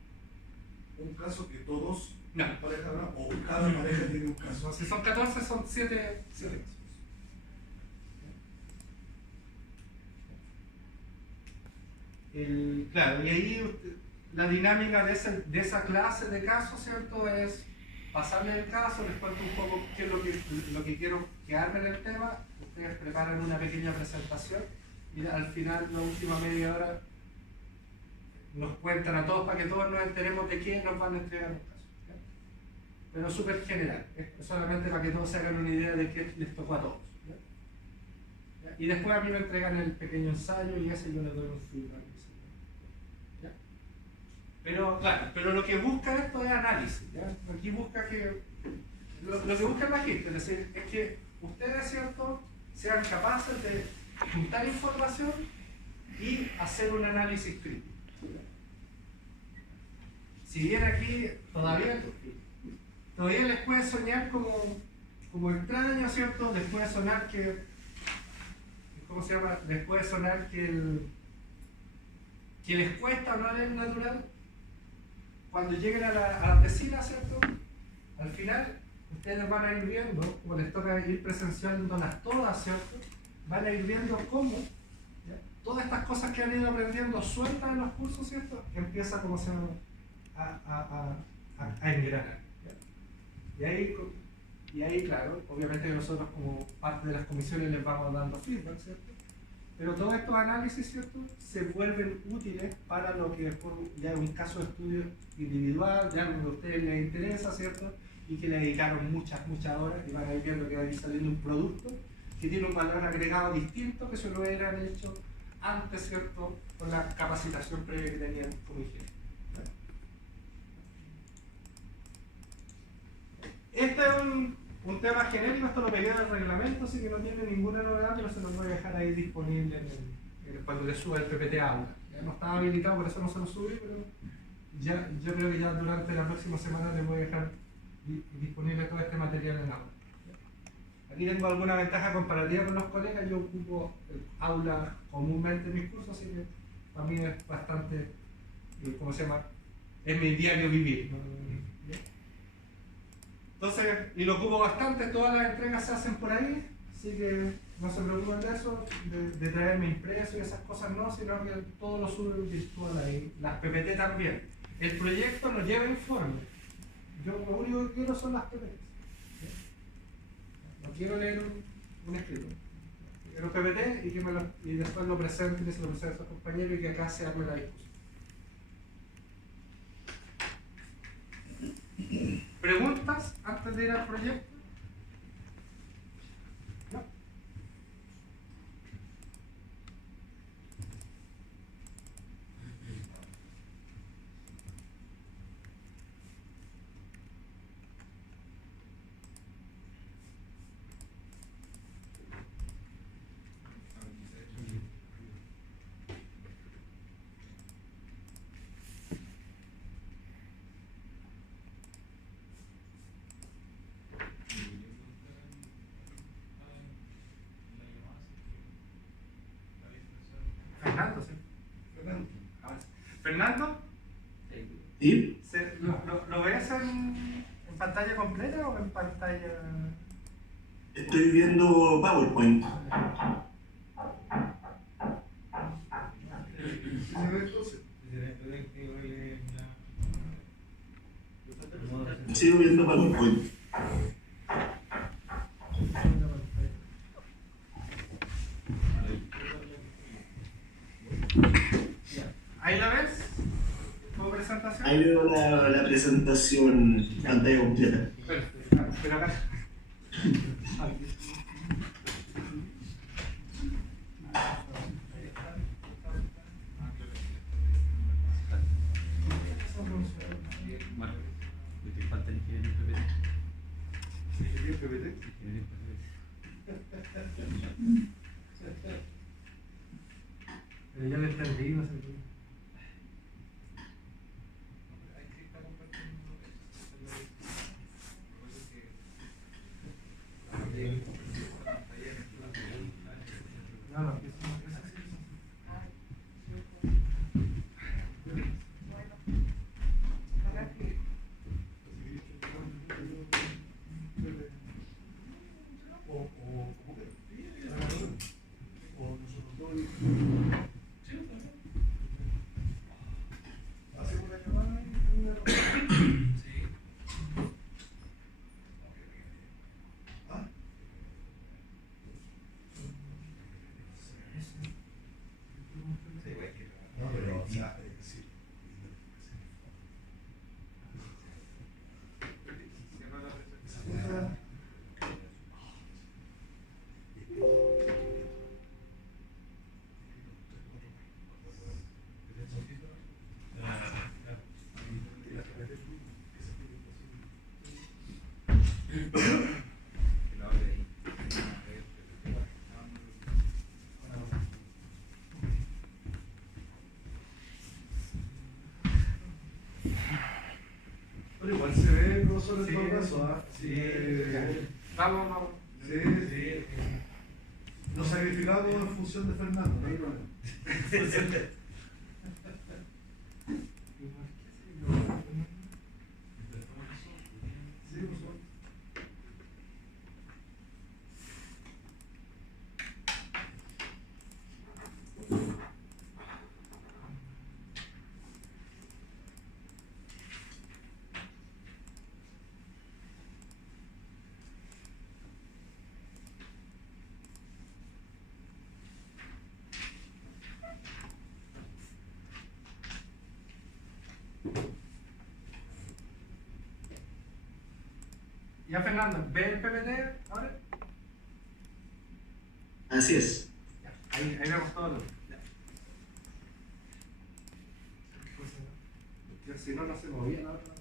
un caso que todos No. pareja, ¿no? O cada pareja tiene un caso. No, si son 14, son 7 casos. Claro, y ahí la dinámica de esa clase de casos, ¿cierto? Es pasarle el caso, les cuento un poco qué es lo que quiero que armen el tema, ustedes preparan una pequeña presentación y al final, la última media hora, nos cuentan a todos para que todos nos enteremos de quién nos van a entregar un caso. ¿Ya? Pero súper general, es solamente para que todos se hagan una idea de qué les tocó a todos. ¿Ya? Y después a mí me entregan el pequeño ensayo y ese yo le doy un feedback. ¿Ya? Pero claro, pero lo que busca esto es análisis. ¿Ya? Aquí busca que lo que busca el magíster, es decir, es que ustedes, ¿cierto?, sean capaces de juntar información y hacer un análisis crítico. Si bien aquí todavía les puede soñar como extraño, ¿cierto? Les puede sonar que, ¿cómo se llama? Les puede sonar que les cuesta no es natural. Cuando lleguen a la tesina, ¿cierto? Al final, ustedes van a ir viendo, como les toca ir presenciándolas todas, ¿cierto? Van a ir viendo cómo, ¿ya? Todas estas cosas que han ido aprendiendo sueltas en los cursos, ¿cierto? Empieza, como se llama, a engranar. ¿Ya? Y ahí, claro, obviamente que nosotros como parte de las comisiones les vamos dando feedback, ¿cierto? Pero todos estos análisis, ¿cierto?, se vuelven útiles para lo que después ya es un caso de estudio individual, ya algo que a ustedes les interesa, ¿cierto? Y que le dedicaron muchas horas y van a ir viendo que va a ir saliendo un producto que tiene un valor agregado distinto que se lo hubieran hecho antes, ¿cierto?, con la capacitación previa que tenían como ingeniero. Este es un tema genérico, esto lo pegué en el reglamento, así que no tiene ninguna novedad, pero se los voy a dejar ahí disponible cuando le suba el PPT Aula. Ya no estaba habilitado, por eso no se lo subí, pero yo creo que ya durante la próxima semana les voy a dejar disponible todo este material en Aula. Aquí tengo alguna ventaja comparativa con los colegas, yo ocupo el Aula comúnmente en mis cursos, así que para mí es bastante, ¿cómo se llama? Es mi diario vivir, ¿no? Entonces, y lo ocupo bastante, todas las entregas se hacen por ahí, así que no se preocupen de eso, de traerme impreso y esas cosas no, sino que todo lo subo virtual ahí, las PPT también. El proyecto no lleva informe, yo lo único que quiero son las PPT. No quiero leer un escrito, quiero PPT y después lo presento y se lo presento a sus compañeros y que acá se arme la discusión. ¿Preguntas antes de ir al proyecto? ¿No? Fernando, ¿Sí? ¿lo ves en pantalla completa o en pantalla...? Estoy viendo PowerPoint. ¿Sí se ve entonces? Sigo viendo PowerPoint. ¿Ahí la ves? ¿Tu presentación? Ahí veo la presentación pantalla completa. Pero acá. Te falta el ingeniero PPT. ¿Ingeniero PPT? Ingeniero PPT. Pero ya me perdí, no sé qué. No, no, Pero igual se ve, profesor, en Sí, todo caso, ¿ah? Vamos. Sí, sí. Nos sacrificamos en función de Fernando, no hay problema. Sí, profesor. Ya, Fernando, ¿ve el PPT ahora? Así es. Ya, ahí vemos todo. Si no, no se movía la otra.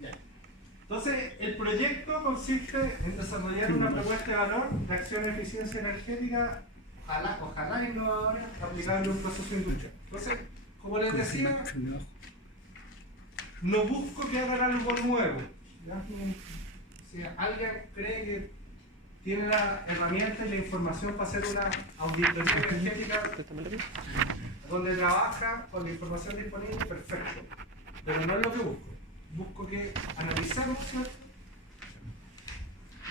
Ya. Entonces, el proyecto consiste en desarrollar una propuesta de valor de acción de eficiencia energética, ojalá innovadora, aplicable a un proceso industrial. Entonces, como les decía, no busco que hagan algo nuevo. ¿Ya? Si alguien cree que tiene la herramienta y la información para hacer una auditoría energética donde trabaja con la información disponible, perfecto. Pero no es lo que busco. Busco que analicemos, ¿cierto?,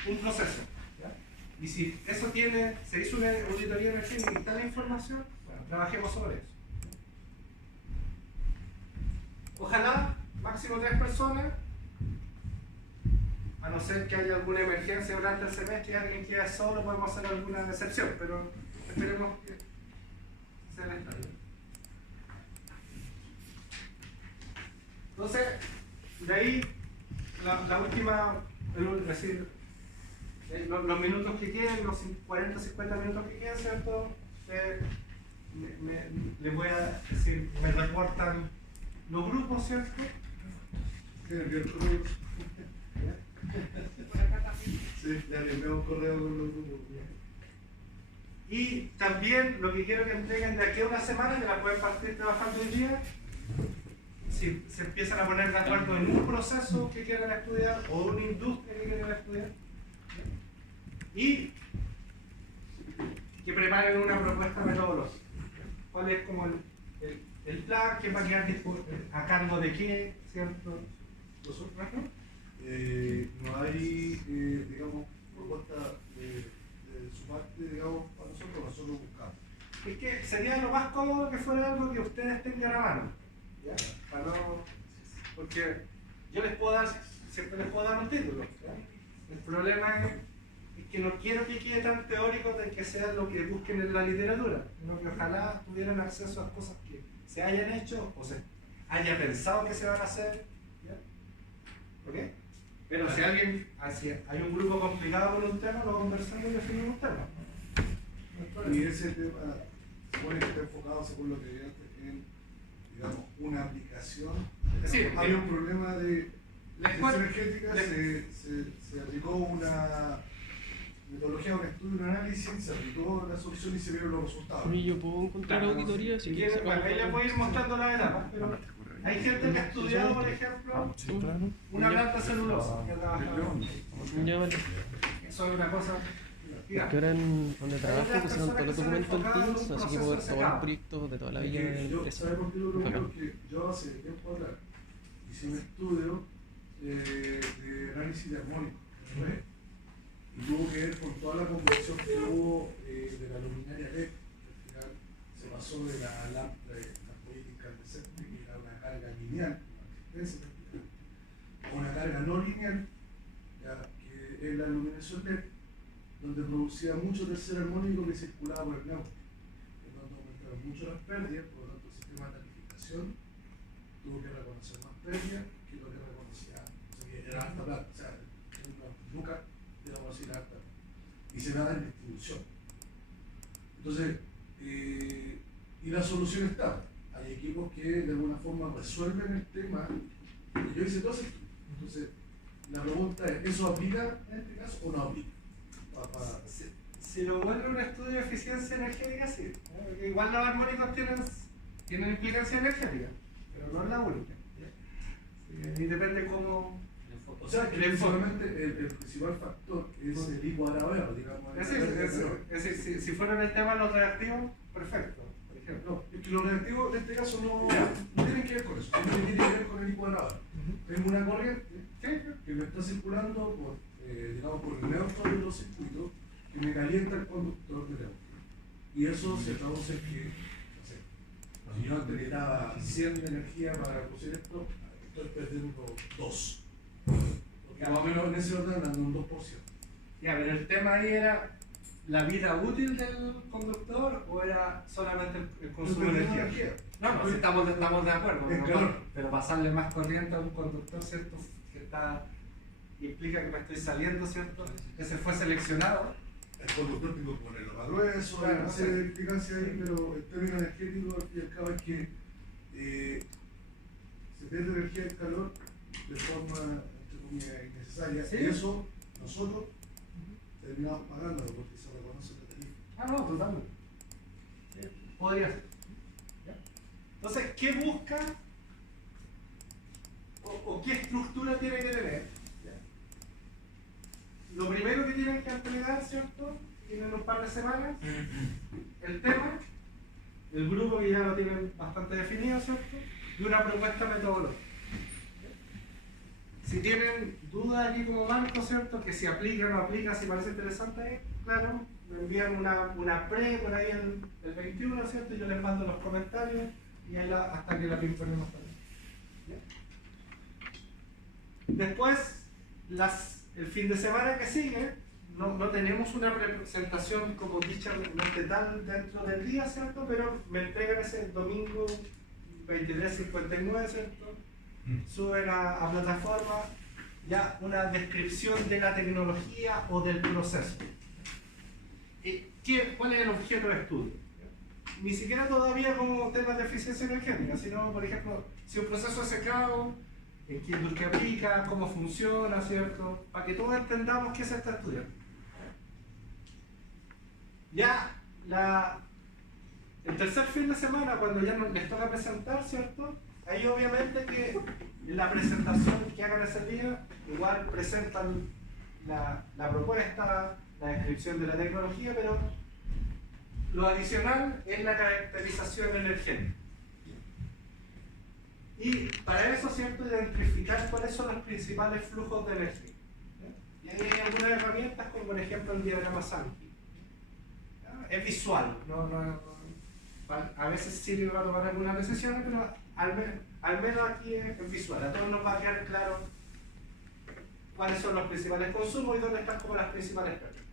un proceso. ¿Ya? Y si eso se hizo una auditoría energética y está la información, bueno, trabajemos sobre eso. Ojalá máximo 3 personas, a no ser que haya alguna emergencia durante el semestre y alguien quede solo, podemos hacer alguna excepción, pero esperemos que sea la historia. Entonces, de ahí, la última, es decir, los minutos que queden, los 40, 50 minutos que queden, ¿cierto? Les voy a decir, me reportan los grupos, ¿cierto? Sí, ya le enviamos un correo con los grupos. Y también lo que quiero que entreguen de aquí a una semana, que la pueden partir trabajando hoy día, si se empiezan a poner de acuerdo en un proceso que quieran estudiar o una industria que quieran estudiar, y que preparen una propuesta metodológica. ¿Cuál es como el plan, que va a quedar a cargo de qué, ¿cierto? ¿Nosotros no? No hay, digamos, propuesta de su parte, digamos, para nosotros buscamos. Es que sería lo más cómodo que fuera algo que ustedes tengan a mano, ¿ya? Para no, porque yo siempre les puedo dar un título, ¿ya? El problema es que no quiero que quede tan teórico de que sea lo que busquen en la literatura, sino que ojalá tuvieran acceso a cosas que se hayan hecho o se haya pensado que se van a hacer, ¿ya? ¿Ok? Pero si hay un grupo complicado con un tema, lo conversamos y definimos un tema. Y ese tema, supone que está enfocado, según lo que vi antes, en, digamos, una aplicación. Sí, hay un problema de energética, se aplicó una metodología, un estudio, un análisis, se aplicó la solución y se vieron los resultados. Y yo puedo encontrar auditoría si quieres. Bueno, ella puede ir mostrando las etapas, pero hay gente que ha estudiado, por ejemplo, una planta celulosa. Ya, vale. Eso es una cosa. Porque ahora donde trabajo pusieron todos los documentos en Teams, así que puedo ver todos los proyectos de toda la vida de la empresa. ¿Sabes por qué lo pregunto? Porque yo hace tiempo atrás hice un estudio de análisis de armónicos y tuvo que ver con toda la conversión que hubo de la luminaria LED, que al final se pasó de la lámpara de la política incandescente, que era una carga lineal, a una carga no lineal, ya, que es la iluminación LED, donde producía mucho tercer armónico que circulaba por el neutro, en donde aumentaron mucho las pérdidas, por lo tanto el sistema de tarificación tuvo que reconocer más pérdidas que lo que reconocía, o sea, que era alta plata, o sea, nunca digamos así la alta, y se da en distribución. Entonces, y la solución está, hay equipos que de alguna forma resuelven el tema, y yo hice todo esto. Entonces, la pregunta es, ¿eso aplica en este caso o no aplica? Si lo vuelve un estudio de eficiencia energética, sí. Igual los armónicos tienen implicancia energética, pero no es la única. Y depende cómo. O sea, que principalmente el principal factor es el igualador, digamos. Es decir, si fuera en el tema de los reactivos, perfecto. Por ejemplo. No, es que los reactivos en este caso no tienen que ver con eso, tienen que ver con el igualador. Tengo una corriente que me está circulando por, digamos, por el neutro de los circuitos que me calienta el conductor de neutro. Y eso se traduce en que, no sé, si yo antes le daba 100 de energía para producir esto, estoy perdiendo 2. Porque más o menos en ese orden dando un 2%. Ya, pero el tema ahí era la vida útil del conductor o era solamente el consumo de energía. No, estamos de acuerdo, pero pasarle más corriente a un conductor, ¿cierto? Que implica que me estoy saliendo, ¿cierto? Ese fue seleccionado. El conductor tengo que ponerlo más grueso, claro, hay una serie de implicancias ahí, pero el término energético al fin y al cabo es que se pierde energía y calor de forma, entre comillas, innecesaria. ¿Sí? Y eso nosotros terminamos pagándolo porque se reconoce la tarifa. Ah, no, totalmente. Podría ser. ¿Ya? Entonces, ¿qué busca o qué estructura tiene que tener? ¿Ya? Lo primero que tienen que entregar, ¿cierto? Tienen un par de semanas, el tema, el grupo que ya lo tienen bastante definido, ¿cierto? Y una propuesta metodológica. Si tienen dudas aquí como marco, ¿cierto? Que si aplica o no aplica, si parece interesante, claro, me envían una pre por ahí el 21, ¿cierto? Y yo les mando los comentarios y ahí hasta que la pimponemos también. Después, el fin de semana que sigue, no tenemos una presentación como dicha tal dentro del día, ¿cierto? Pero me entregan ese domingo 23:59, ¿cierto? Suben a plataforma ya una descripción de la tecnología o del proceso. ¿Cuál es el objeto de estudio? Ni siquiera todavía como temas de eficiencia energética, sino, por ejemplo, si un proceso es secado, en qué industria aplica, cómo funciona, ¿cierto? Para que todos entendamos qué se está estudiando. Ya el tercer fin de semana, cuando ya les toca presentar, ¿cierto? Ahí obviamente que en la presentación que hagan ese día, igual presentan la propuesta, la descripción de la tecnología, pero lo adicional es la caracterización energética. Y para eso, ¿cierto?, identificar cuáles son los principales flujos de energía. ¿Ya? Y ahí hay algunas herramientas, como por ejemplo el diagrama Sankey. ¿Ya? Es visual, a veces sirve para tomar algunas decisiones, pero al menos aquí es visual. A todos nos va a quedar claro cuáles son los principales consumos y dónde están como las principales pérdidas.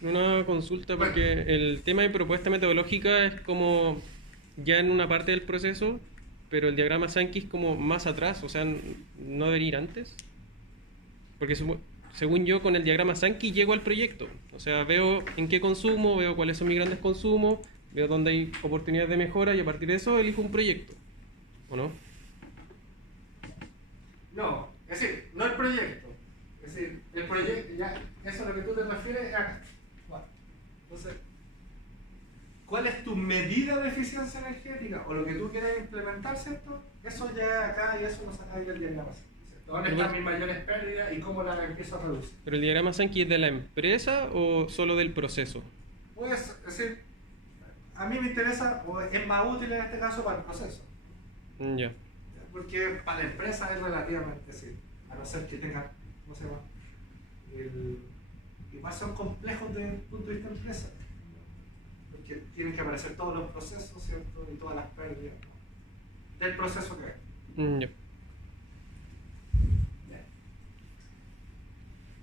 Una consulta, porque el tema de propuesta metodológica es como ya en una parte del proceso, pero el diagrama Sankey es como más atrás, o sea, no debería ir antes. Porque según yo, con el diagrama Sankey llego al proyecto. O sea, veo en qué consumo, veo cuáles son mis grandes consumos, veo dónde hay oportunidades de mejora y a partir de eso elijo un proyecto. ¿O no? No, es decir, no el proyecto. Es decir, el proyecto, ya, eso a lo que tú te refieres es acá. Entonces, ¿cuál es tu medida de eficiencia energética o lo que tú quieres implementar, ¿cierto? Eso ya acá y eso lo sacáis del diagrama Sankey. ¿Dónde están mis mayores pérdidas y cómo las empiezo a reducir? ¿Pero el diagrama Sankey es de la empresa o solo del proceso? Pues, es decir, a mí me interesa, o es más útil en este caso para el proceso. Ya. Porque para la empresa es relativamente simple, a no ser que tenga, ¿cómo se llama? Igual son complejos desde el punto de vista de empresa. Porque tienen que aparecer todos los procesos, ¿cierto? Y todas las pérdidas del proceso que hay. Ya.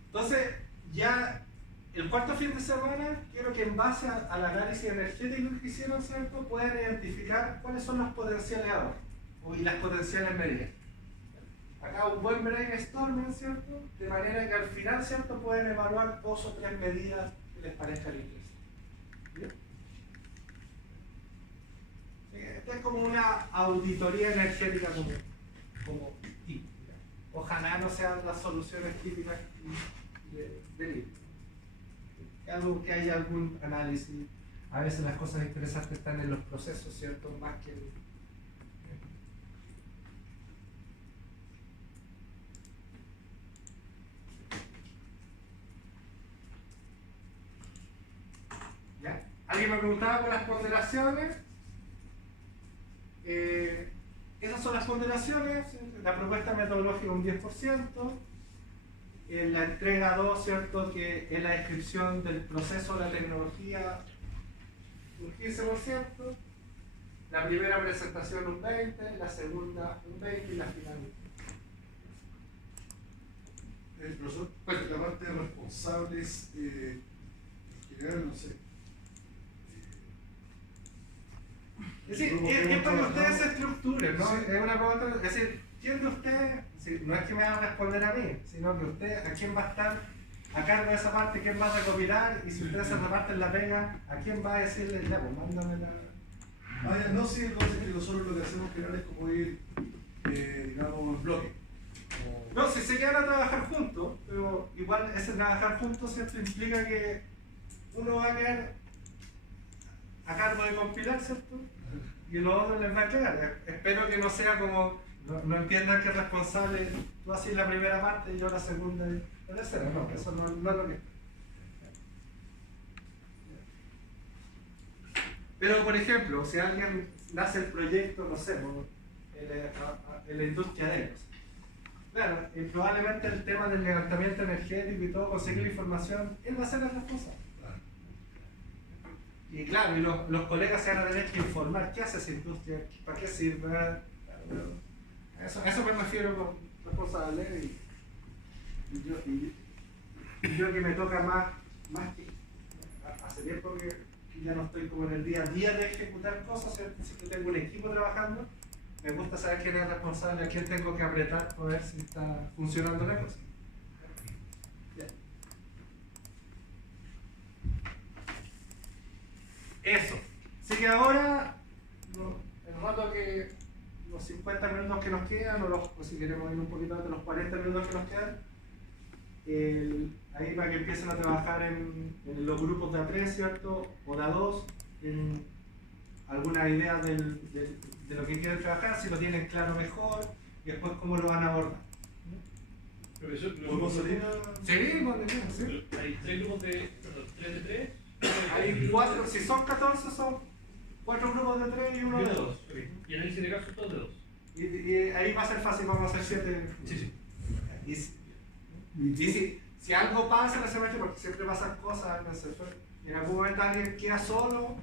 Entonces, ya el cuarto fin de semana, quiero que en base al análisis energético que hicieron, ¿cierto?, puedan identificar cuáles son los potenciales ahorros y las potenciales medidas. Acá un buen brainstorming, ¿cierto?, de manera que al final, ¿cierto?, pueden evaluar 2 o 3 medidas que les parezcan interesantes. Esta es como una auditoría energética como típica. Ojalá no sean las soluciones típicas del libro. Algo que haya algún análisis. A veces las cosas interesantes están en los procesos, ¿cierto? Más que en... ¿Ya? ¿Alguien me preguntaba por las ponderaciones? Esas son las ponderaciones. La propuesta metodológica un 10%. La entrega 2, ¿cierto?, que es la descripción del proceso de la tecnología, un 15%, la primera presentación un 20%, la segunda un 20% y la final. El profesor, pues, la parte de responsables, en general, no sé. Es decir, es para que ustedes se estructuren, ¿no? Sí. Es una pregunta, es decir, ¿quién de ustedes, no es que me van a responder a mí, sino que usted, ¿a quién va a estar a cargo de esa parte? ¿Quién va a recopilar? Y si ustedes se reparten la pega, ¿a quién va a decirle, ya, pues mándame la... No, sí, entonces que nosotros lo que hacemos en general es como ir, digamos, en bloque. No, si se quedan a trabajar juntos, pero igual ese trabajar juntos, ¿cierto?, implica que uno va a quedar a cargo de compilar, ¿cierto?, y los otros les va a quedar. Espero que no sea como, no entiendan que es responsable, tú haces la primera parte y yo la segunda y la tercera. No, eso no es lo que... Pero, por ejemplo, si alguien nace el proyecto, no sé, en la industria de ellos, claro, probablemente el tema del levantamiento energético y todo, conseguir información, él va a ser el responsable. Y claro, y los colegas se van a tener que informar qué hace esa industria, para qué sirve. Eso me refiero con responsable. Y yo que me toca más que hace tiempo que ya no estoy como en el día a día de ejecutar cosas, si que tengo un equipo trabajando, me gusta saber quién es el responsable, a quién tengo que apretar para ver si está funcionando la cosa. Eso. Así que ahora, el rato que los 50 minutos que nos quedan, o si queremos ir un poquito antes, los 40 minutos que nos quedan, ahí para que empiecen a trabajar en los grupos de A3, ¿cierto? O de A2, en alguna idea de lo que quieren trabajar, si lo tienen claro mejor, y después cómo lo van a abordar. Profesor, ¿Podemos salir? Sí, cuando quieran, sí. Hay 3 grupos de, perdón, 3 de 3. Hay 4, si son 14 son 4 grupos de 3 y uno de 2. Y en el de casos todos de 2. Y ahí va a ser fácil, vamos a hacer 7. Sí. Y si algo pasa en ese semestre, porque siempre pasan cosas en el semestre, y en algún momento alguien queda solo,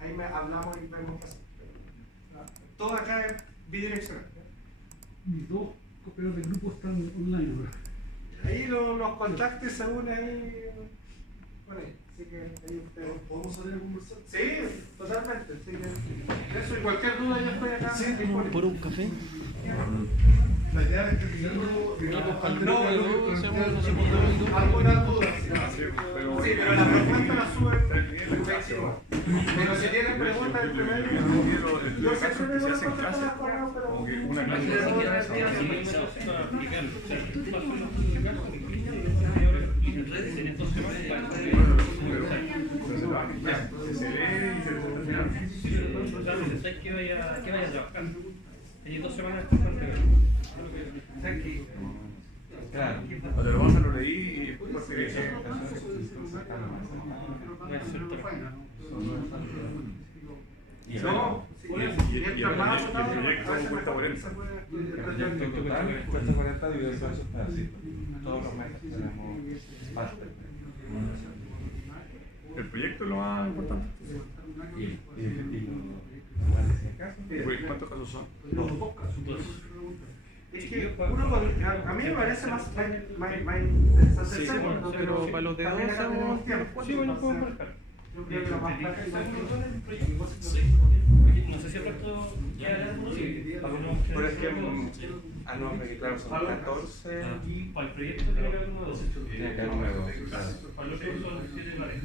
ahí hablamos y vemos qué hacer. Todo acá es bidireccional. Mis 2 copiadores de grupo están online ahora. Ahí los contactos se unen ahí con ellos. Así que ahí ustedes. ¿Podemos salir a conversar? Sí, totalmente. Así que eso y cualquier duda yo estoy acá. Sí, ¿Por un café? La idea es que tengamos, digamos, antes no, de lo que planteamos, alguna duda. Sí, pero Sí, pero la propuesta la suben. Pero si tienen preguntas entre medio, yo siempre me voy a contestar las correos, pero. como que una clase de otra esa. Se lee y se presenta al final. Que vaya a trabajar. Tenía 2 semanas de Claro. Cuando lo vas a lo leí y después lo escribí. No, Y el proyecto cuesta 40. El proyecto total cuesta 40 dividido en esos pedacitos. Todos los meses tenemos parte. El proyecto es lo más importante. Y ¿Cuántos casos son? es que a mí me parece más interesante Sí, el segundo, pero para los de también 2 acá tenemos tiempo. sí, bueno, podemos marcar. Yo creo que lo más práctico No sé si el resto ya era Por ejemplo, no, porque claro, son 14. para el proyecto tiene que haber uno de 2. Tiene que haber un nuevo, claro. Para los otros son 7 dólares.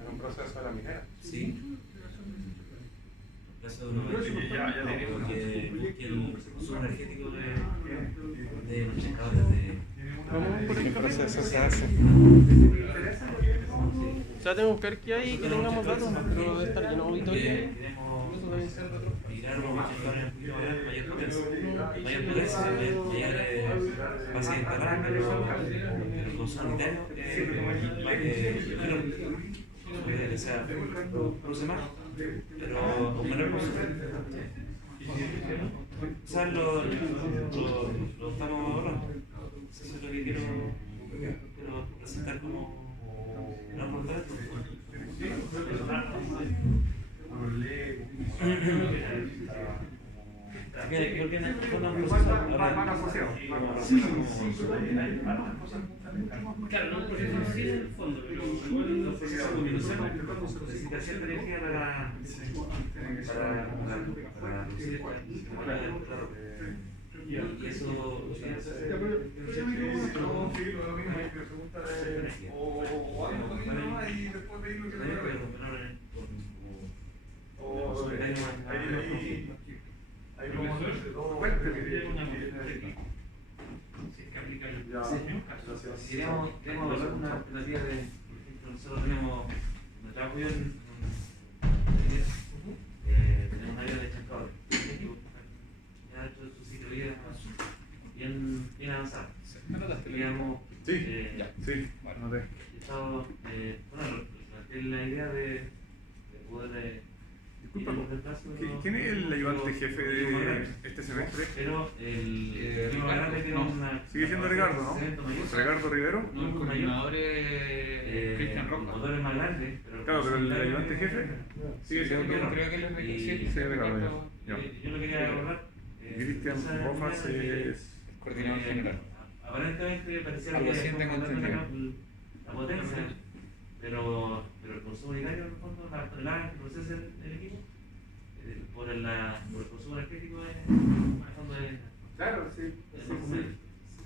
Era un proceso de la minera. Sí. Caso de uno que busque el consumo energético de los pescadores de. Vamos por el ¿Qué café. proceso se hace? O sea, tenemos que buscar que hay y que tengamos datos, pero debe estar lleno de auditorio. Queremos Eso debe ser de otros. migrar unos pescadores un poquito mayor potencia. Mayor potencia, mayor base instalada, pero el consumo interno o sea, produce más, pero con menor consumo. O sea, lo estamos ahorrando. Eso es lo que quiero presentar como una oportunidad. Claro, no un proceso así en el fondo, pero necesita cierta energía para producir y eso queremos evaluar una alternativa de, por ejemplo, nosotros tenemos, donde trabajo yo tenemos un área de chancadores, ya dentro de su ciclo de vida bien avanzado. Digamos, Sí, anoté. la idea de poder Disculpa, ¿quién es el ayudante jefe de este semestre? pero el grande tiene una. Sigue siendo Ricardo, ¿no? Ricardo Rivero. No, el coordinador es Cristian Rojas. El motor es más grande. Claro, pero el ayudante jefe sigue siendo. Creo que él es Sí, Ricardo, ya. Yo lo quería abordar. Cristian Rojas es coordinador general. Aparentemente parecía que la potencia, pero el consumo unitario, en el fondo, la tonelada que procesa el equipo, por el consumo energético, en el fondo es. Claro,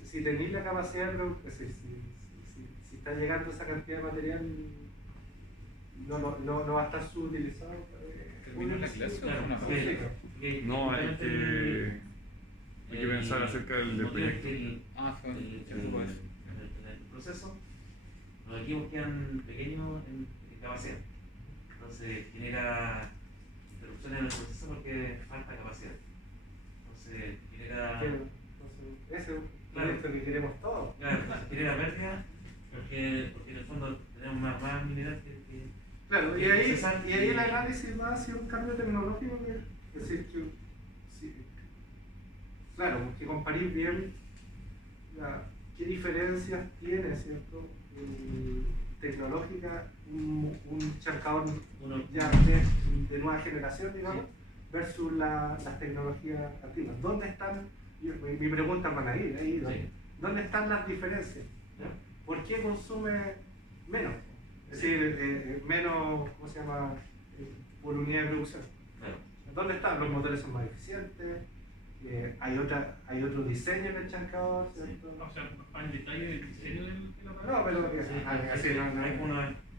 si tenéis la capacidad, si está llegando esa cantidad de material, no va a estar subutilizado. ¿Terminó la clase o una pausa? No, hay que pensar acerca del proyecto. El proceso, los equipos quedan pequeños en capacidad, entonces genera interrupciones en el proceso porque falta capacidad, entonces genera. Ese es un proyecto que queremos todos. Claro, genera pérdida, porque en el fondo tenemos más mineral que Claro, y ahí el análisis va hacia un cambio tecnológico, es decir, que, sí, claro, que comparéis bien qué diferencias tiene, ¿cierto? Tecnológica, un charcador ya de nueva generación, digamos, versus las tecnologías antiguas. ¿Dónde están? Mi pregunta para ahí, ¿dónde están las diferencias? ¿Por qué consume menos? Es decir, menos, ¿cómo se llama? Por unidad de producción. ¿Dónde están? Los motores son más eficientes, hay otro diseño en el chancador, ¿cierto? O sea, para el detalle del diseño del aparato. No, pero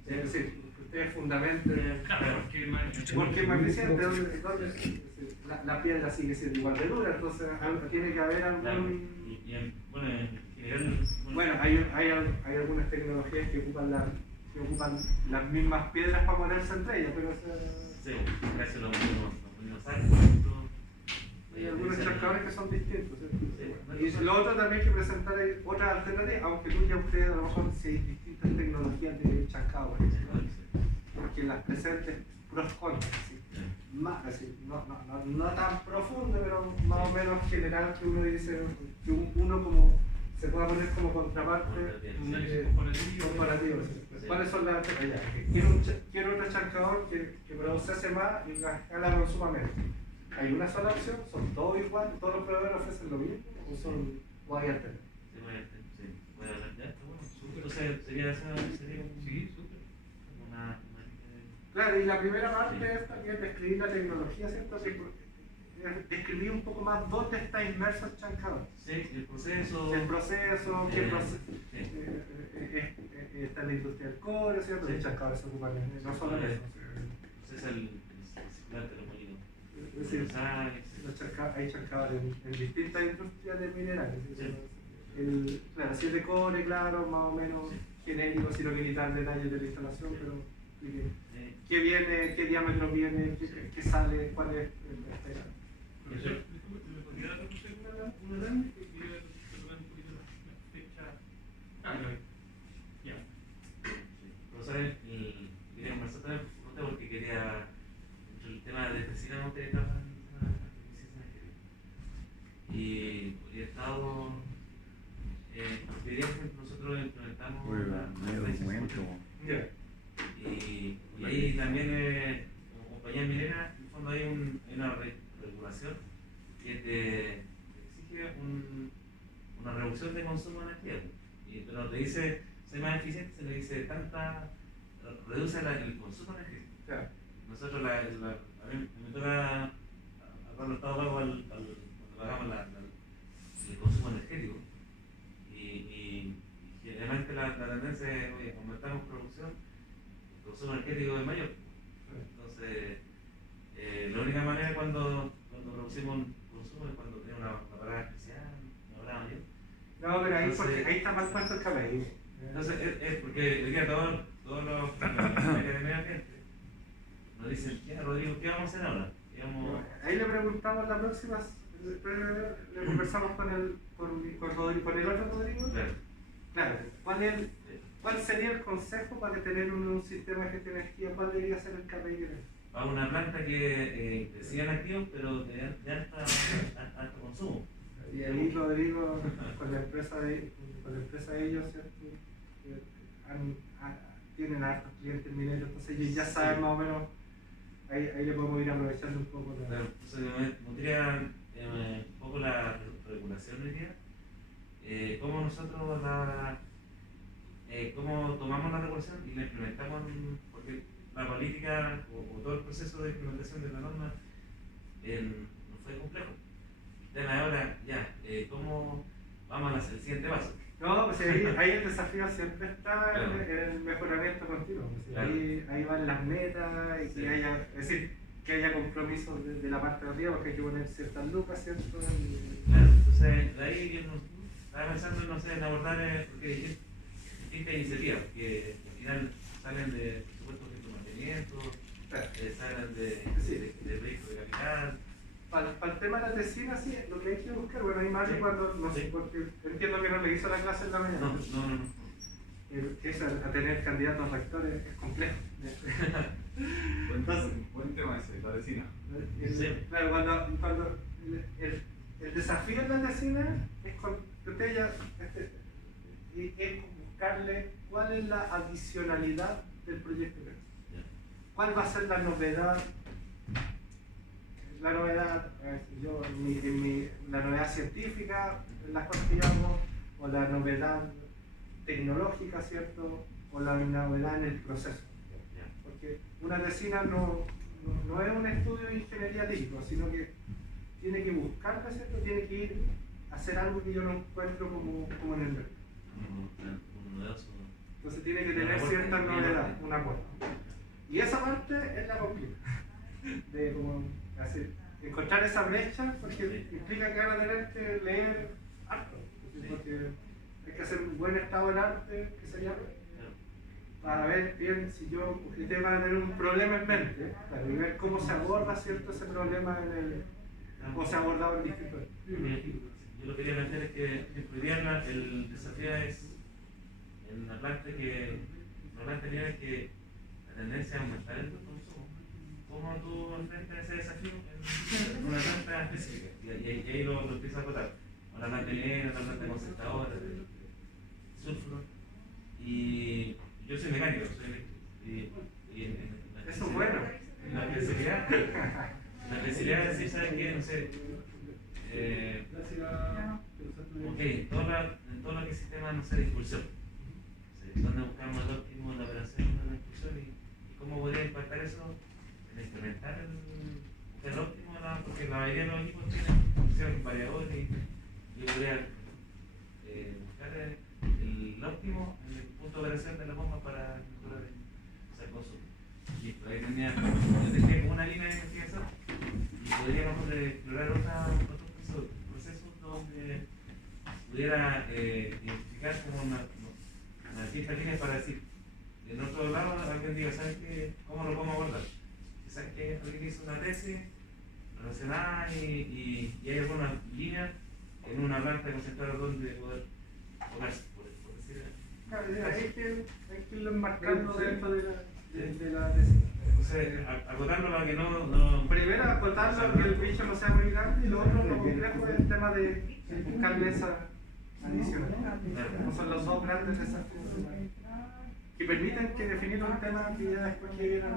es decir, ustedes fundamenten. Claro, porque es más eficiente. La piedra sigue siendo igual de dura, entonces tiene que haber algún. Bueno, hay algunas tecnologías que ocupan las mismas piedras para ponerse entre ellas, pero casi lo hay algunos charcadores que son distintos, ¿cierto? Y lo otro también hay que presentar otras alternativas, aunque tú ya ustedes a lo mejor si hay distintas tecnologías de charcador, porque las presentes pros contras, más, así, no tan profundo, pero más o menos general, que uno dice que uno como se pueda poner como contraparte comparativo. ¿Cuáles son las alternativas? Quiero otro charcador que procese más y la escala consuma menos. ¿Hay una sola opción? ¿Son todos igual? ¿Todos los proveedores ofrecen lo mismo? ¿O hay alternativas? Sí, súper. Claro, y la primera parte es también describir la tecnología, ¿cierto? Describir un poco más dónde está inmerso el chancador. Sí, el proceso. Está en la industria del cobre, ¿cierto? El chancador se ocupa no solo en eso. Es el circular de los molinos. Es decir, hay chancadores en distintas industrias de minerales. Claro, si es de cobre, claro, más o menos genérico, si no quiere quitar detalles de la instalación, pero qué viene, qué diámetro viene, qué sale, cuál es el ¿Me podría dar una grande? Que quería retomar un poquito la fecha. Ya. Profesor, quería conversar también porque quería, entre el tema de vecina, no ustedes trabajan en y he estado, nosotros implementamos y ahí también, como compañía minera, en el fondo hay una regulación que te exige una reducción de consumo de energía. Pero te dice, ser más eficiente, se le dice reduce el consumo de energía. Claro. Nosotros, a mí me toca hablar los estados pagos cuando pagamos el consumo energético. Y generalmente la tendencia es, oye, aumentamos producción, el consumo energético es mayor. Entonces, la única manera cuando producimos consumo es cuando tenemos una parada especial, una parada mayor. No, pero ahí está mal puesto el cabello. Entonces, es porque hoy día todos los de medio ambiente nos dicen, ya Rodrigo, ¿qué vamos a hacer ahora? Ahí le preguntamos la próxima, le conversamos con el otro Rodrigo. Claro, ¿cuál sería el consejo para tener un sistema de gestión de energía? ¿Cuál debería ser el KPI? A una planta que sigan activos, pero de alto consumo. Y ahí Rodrigo, con la empresa de ellos, ¿cierto? Tienen hartos clientes mineros, entonces ellos ya saben más o menos, ahí le podemos ir aprovechando un poco. Entonces me gustaría un poco la regulación hoy día, cómo nosotros cómo tomamos la regulación y la implementamos, porque la política o todo el proceso de implementación de la norma no fue complejo. El tema de ahora, ¿cómo vamos al siguiente paso? No, pues ahí el desafío siempre está en el mejoramiento continuo. Ahí van las metas y que haya compromisos de la parte de arriba, porque hay que poner ciertas lucas, ¿cierto? Claro, entonces de ahí yo estaba pensando, no sé, en abordar, porque hay distintas iniciativas que al final salen de supuestos de mantenimiento, salen de proyectos de calidad. Para el tema de la tesina, sí, lo que hay que buscar, bueno, hay más cuando, no sé, porque entiendo que no le hizo la clase en la mañana. No. que es a tener candidatos a rectores es complejo. Buen tema ese, la vecina. Claro, cuando el desafío en la vecina es que usted ya es buscarle cuál es la adicionalidad del proyecto. ¿Cuál va a ser la novedad? La novedad, la novedad científica en las cosas que yo hago, o la novedad tecnológica, ¿cierto? O la novedad en el proceso. Porque una vecina no es un estudio de ingeniería técnica, sino que tiene que buscarla, ¿cierto? Tiene que ir a hacer algo que yo no encuentro como en el mercado. Entonces tiene que tener cierta novedad, una aporte. Y esa parte es la complicada. De como así, encontrar esa brecha, porque implica que van a tener que leer harto. Porque hay que hacer un buen estado del arte, que se llama, para ver bien si ustedes van a tener un problema en mente, para ver cómo se aborda, ¿cierto?, ese problema o se ha abordado en distintos. Yo lo que quería plantear es que hoy día el desafío es en la planta que es que la tendencia a aumentar el consumo. ¿Cómo tú enfrentas ese desafío en una planta específica? Y ahí lo empiezas a acotar. Una planta negra, una planta concentradora, sulfuro. Y yo soy mecánico, eso es bueno. La especialidad es decir, ¿sabes qué? No sé. En todo lo que es sistema, no sé, de impulsión. ¿Dónde buscamos el óptimo de la operación de la impulsión y cómo podría impactar eso en incrementar el óptimo? Porque la mayoría de los equipos tienen variadores y yo podría buscar el óptimo en el punto de operación de la bomba para mejorar el consumo. Y ahí yo tendría como una línea de investigación y podríamos explorar otros procesos donde pudiera identificar como una cierta línea para decir, en otro lado alguien diga, ¿sabes qué? ¿Cómo lo podemos abordar? ¿Sabes qué? Alguien hizo una tesis relacionada y hay alguna línea en una planta concentrada donde poder tocarse, por decir. Claro, hay que irlo enmarcando dentro de la tesis. Entonces, acotarlo para que no... Primero, acotarlo que el bicho no sea muy grande, y lo otro, lo complejo es el tema de buscarle esa adicional. No son los dos grandes desafíos que permiten que definir un tema que ya después que viene a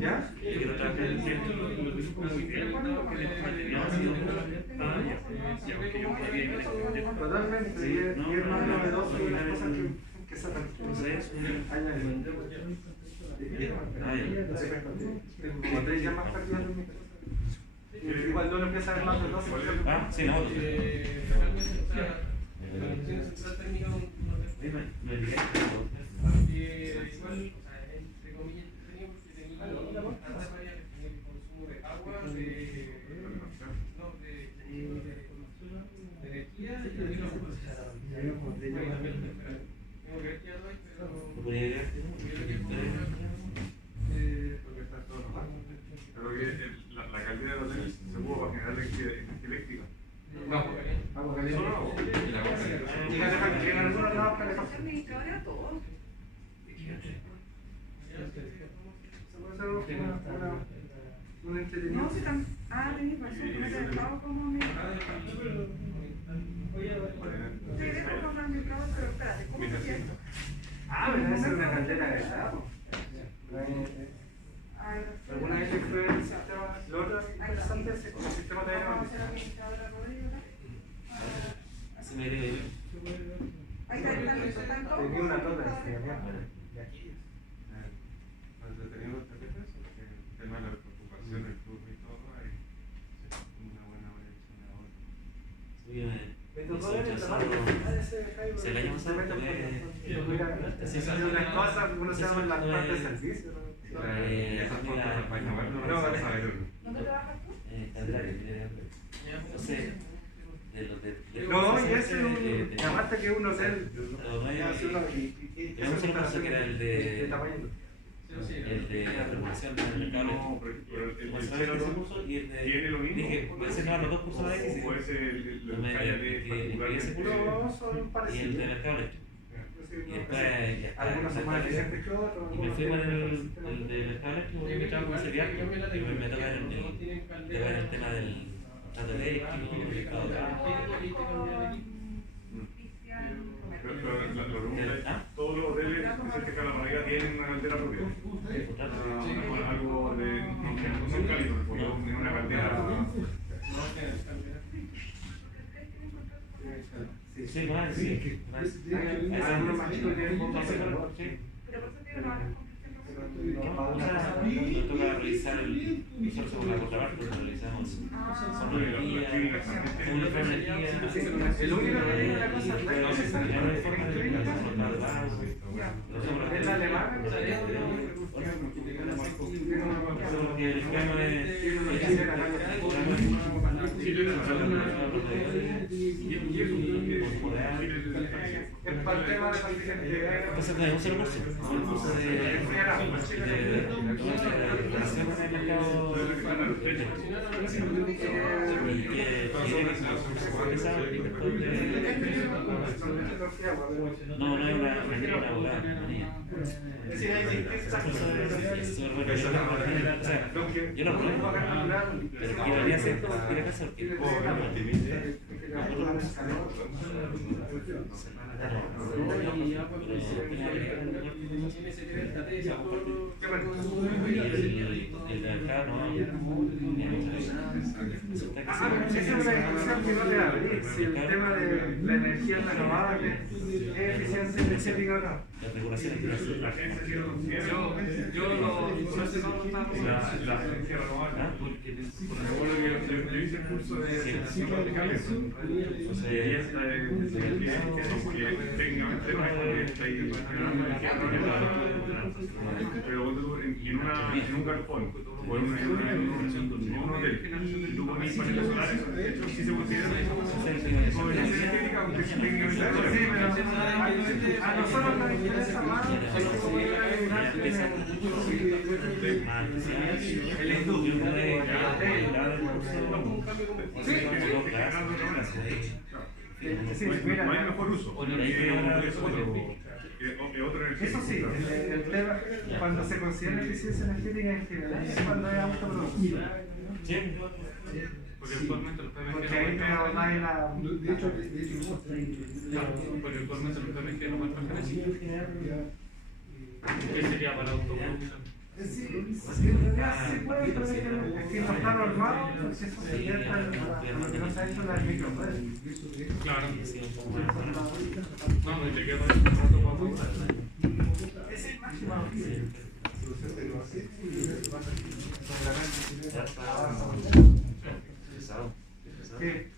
¿Ya? Totalmente, y es más novedoso que las cosas que se como 3 ya más partidas en mi casa. Igual no lo empieza a ver más de 2. Sí, no. Igual, entre comillas, tenía porque tenía tantas variables, tenía el consumo de agua, de energía y de los procesos. Tengo que ver qué hago ahí, Pero que la calidad del hotel se pudo para generar energía eléctrica. No, agua caliente. Solo agua. Y en algunos lados calefacción. Administradora todo. Se puede hacer un entretenimiento. No, si tenés razón, no te he dejado como mi... Te dejo como administrador, pero espérate, ¿cómo se siento? Pero esa es una caldera de agua. ¿Alguna vez fue el sistema? Lo otro interesante es el sistema de aire acondicionado. Así me digo yo. Tenía una tota de aquí. Entretenido este tema, porque el tema de la preocupación, el flujo y todo, hay una buena variación ahora. Me tocó ver el trabajo. Si el año pasado tuve unas cosas, uno se llama en las partes de servicio. Esas fotos de la página web no las vas a ver. ¿Dónde trabajas tú? Entonces, no, y ese es un... Aparte que un hotel... Era un servicio que era el de... el de regulación del mercado No, pero el eléctrico. Ese curso y el de... ¿Tiene lo mismo? Dije, puede ser los dos cursos de X. ¿O puede ser el No me- de No, son y el parecidos. de mercado eléctrico. Y después ya está. Algunos son más eficientes que otros. Y me fui con el de mercado eléctrico porque me trajo ese viaje y me toca el tema del trato eléctrico, mercado todos los hoteles de Calamarega tienen una caldera propia. Algo de. No son cálidos, porque en una caldera. Sí, más, sí. Algunos más chicos tienen No, poco sí, calor. sí. Pero por eso te digo, no hagas Nos toca revisar nosotros somos la contraparte, realizamos sonometría, uniformería, El único que tiene una cosa es la alemana. porque el plano Es para el tema de participación. entonces no es un solo curso, es un curso de relación con el mercado y que no es una abogada, yo lo pruebo, pero quiero hacer el mercado no. Esa es una discusión que no le abrí. Si el tema de la energía renovable es eficiencia energética o no. La regulación es La agencia sí lo considera. Yo no sé cómo está. La agencia renovable. Yo hice el curso de generación radical. Y ahí está que técnicamente no es está ahí generando energía renovable. Pero en un galpón o en un hotel, y tú pones paneles solares, eso sí se considera como energía energética, aunque técnicamente no es. Sí, pero a nosotros nos interesa más el estudio Sí, mira, no hay mejor uso. Eso sí, el tema, cuando se considera eficiencia energética en general, es cuando hay autoproducción. Porque actualmente los Porque ahí te ahorráis la. De hecho, porque actualmente los PMG no muestran eso. ¿Qué sería para autoproducción? Sí, en realidad sí puede, pero es que no está normado, pues eso se pierde lo que no se ha hecho en las microredes. Claro. No, te quedo en un rato para apuntar. Es el máximo. ¿Qué?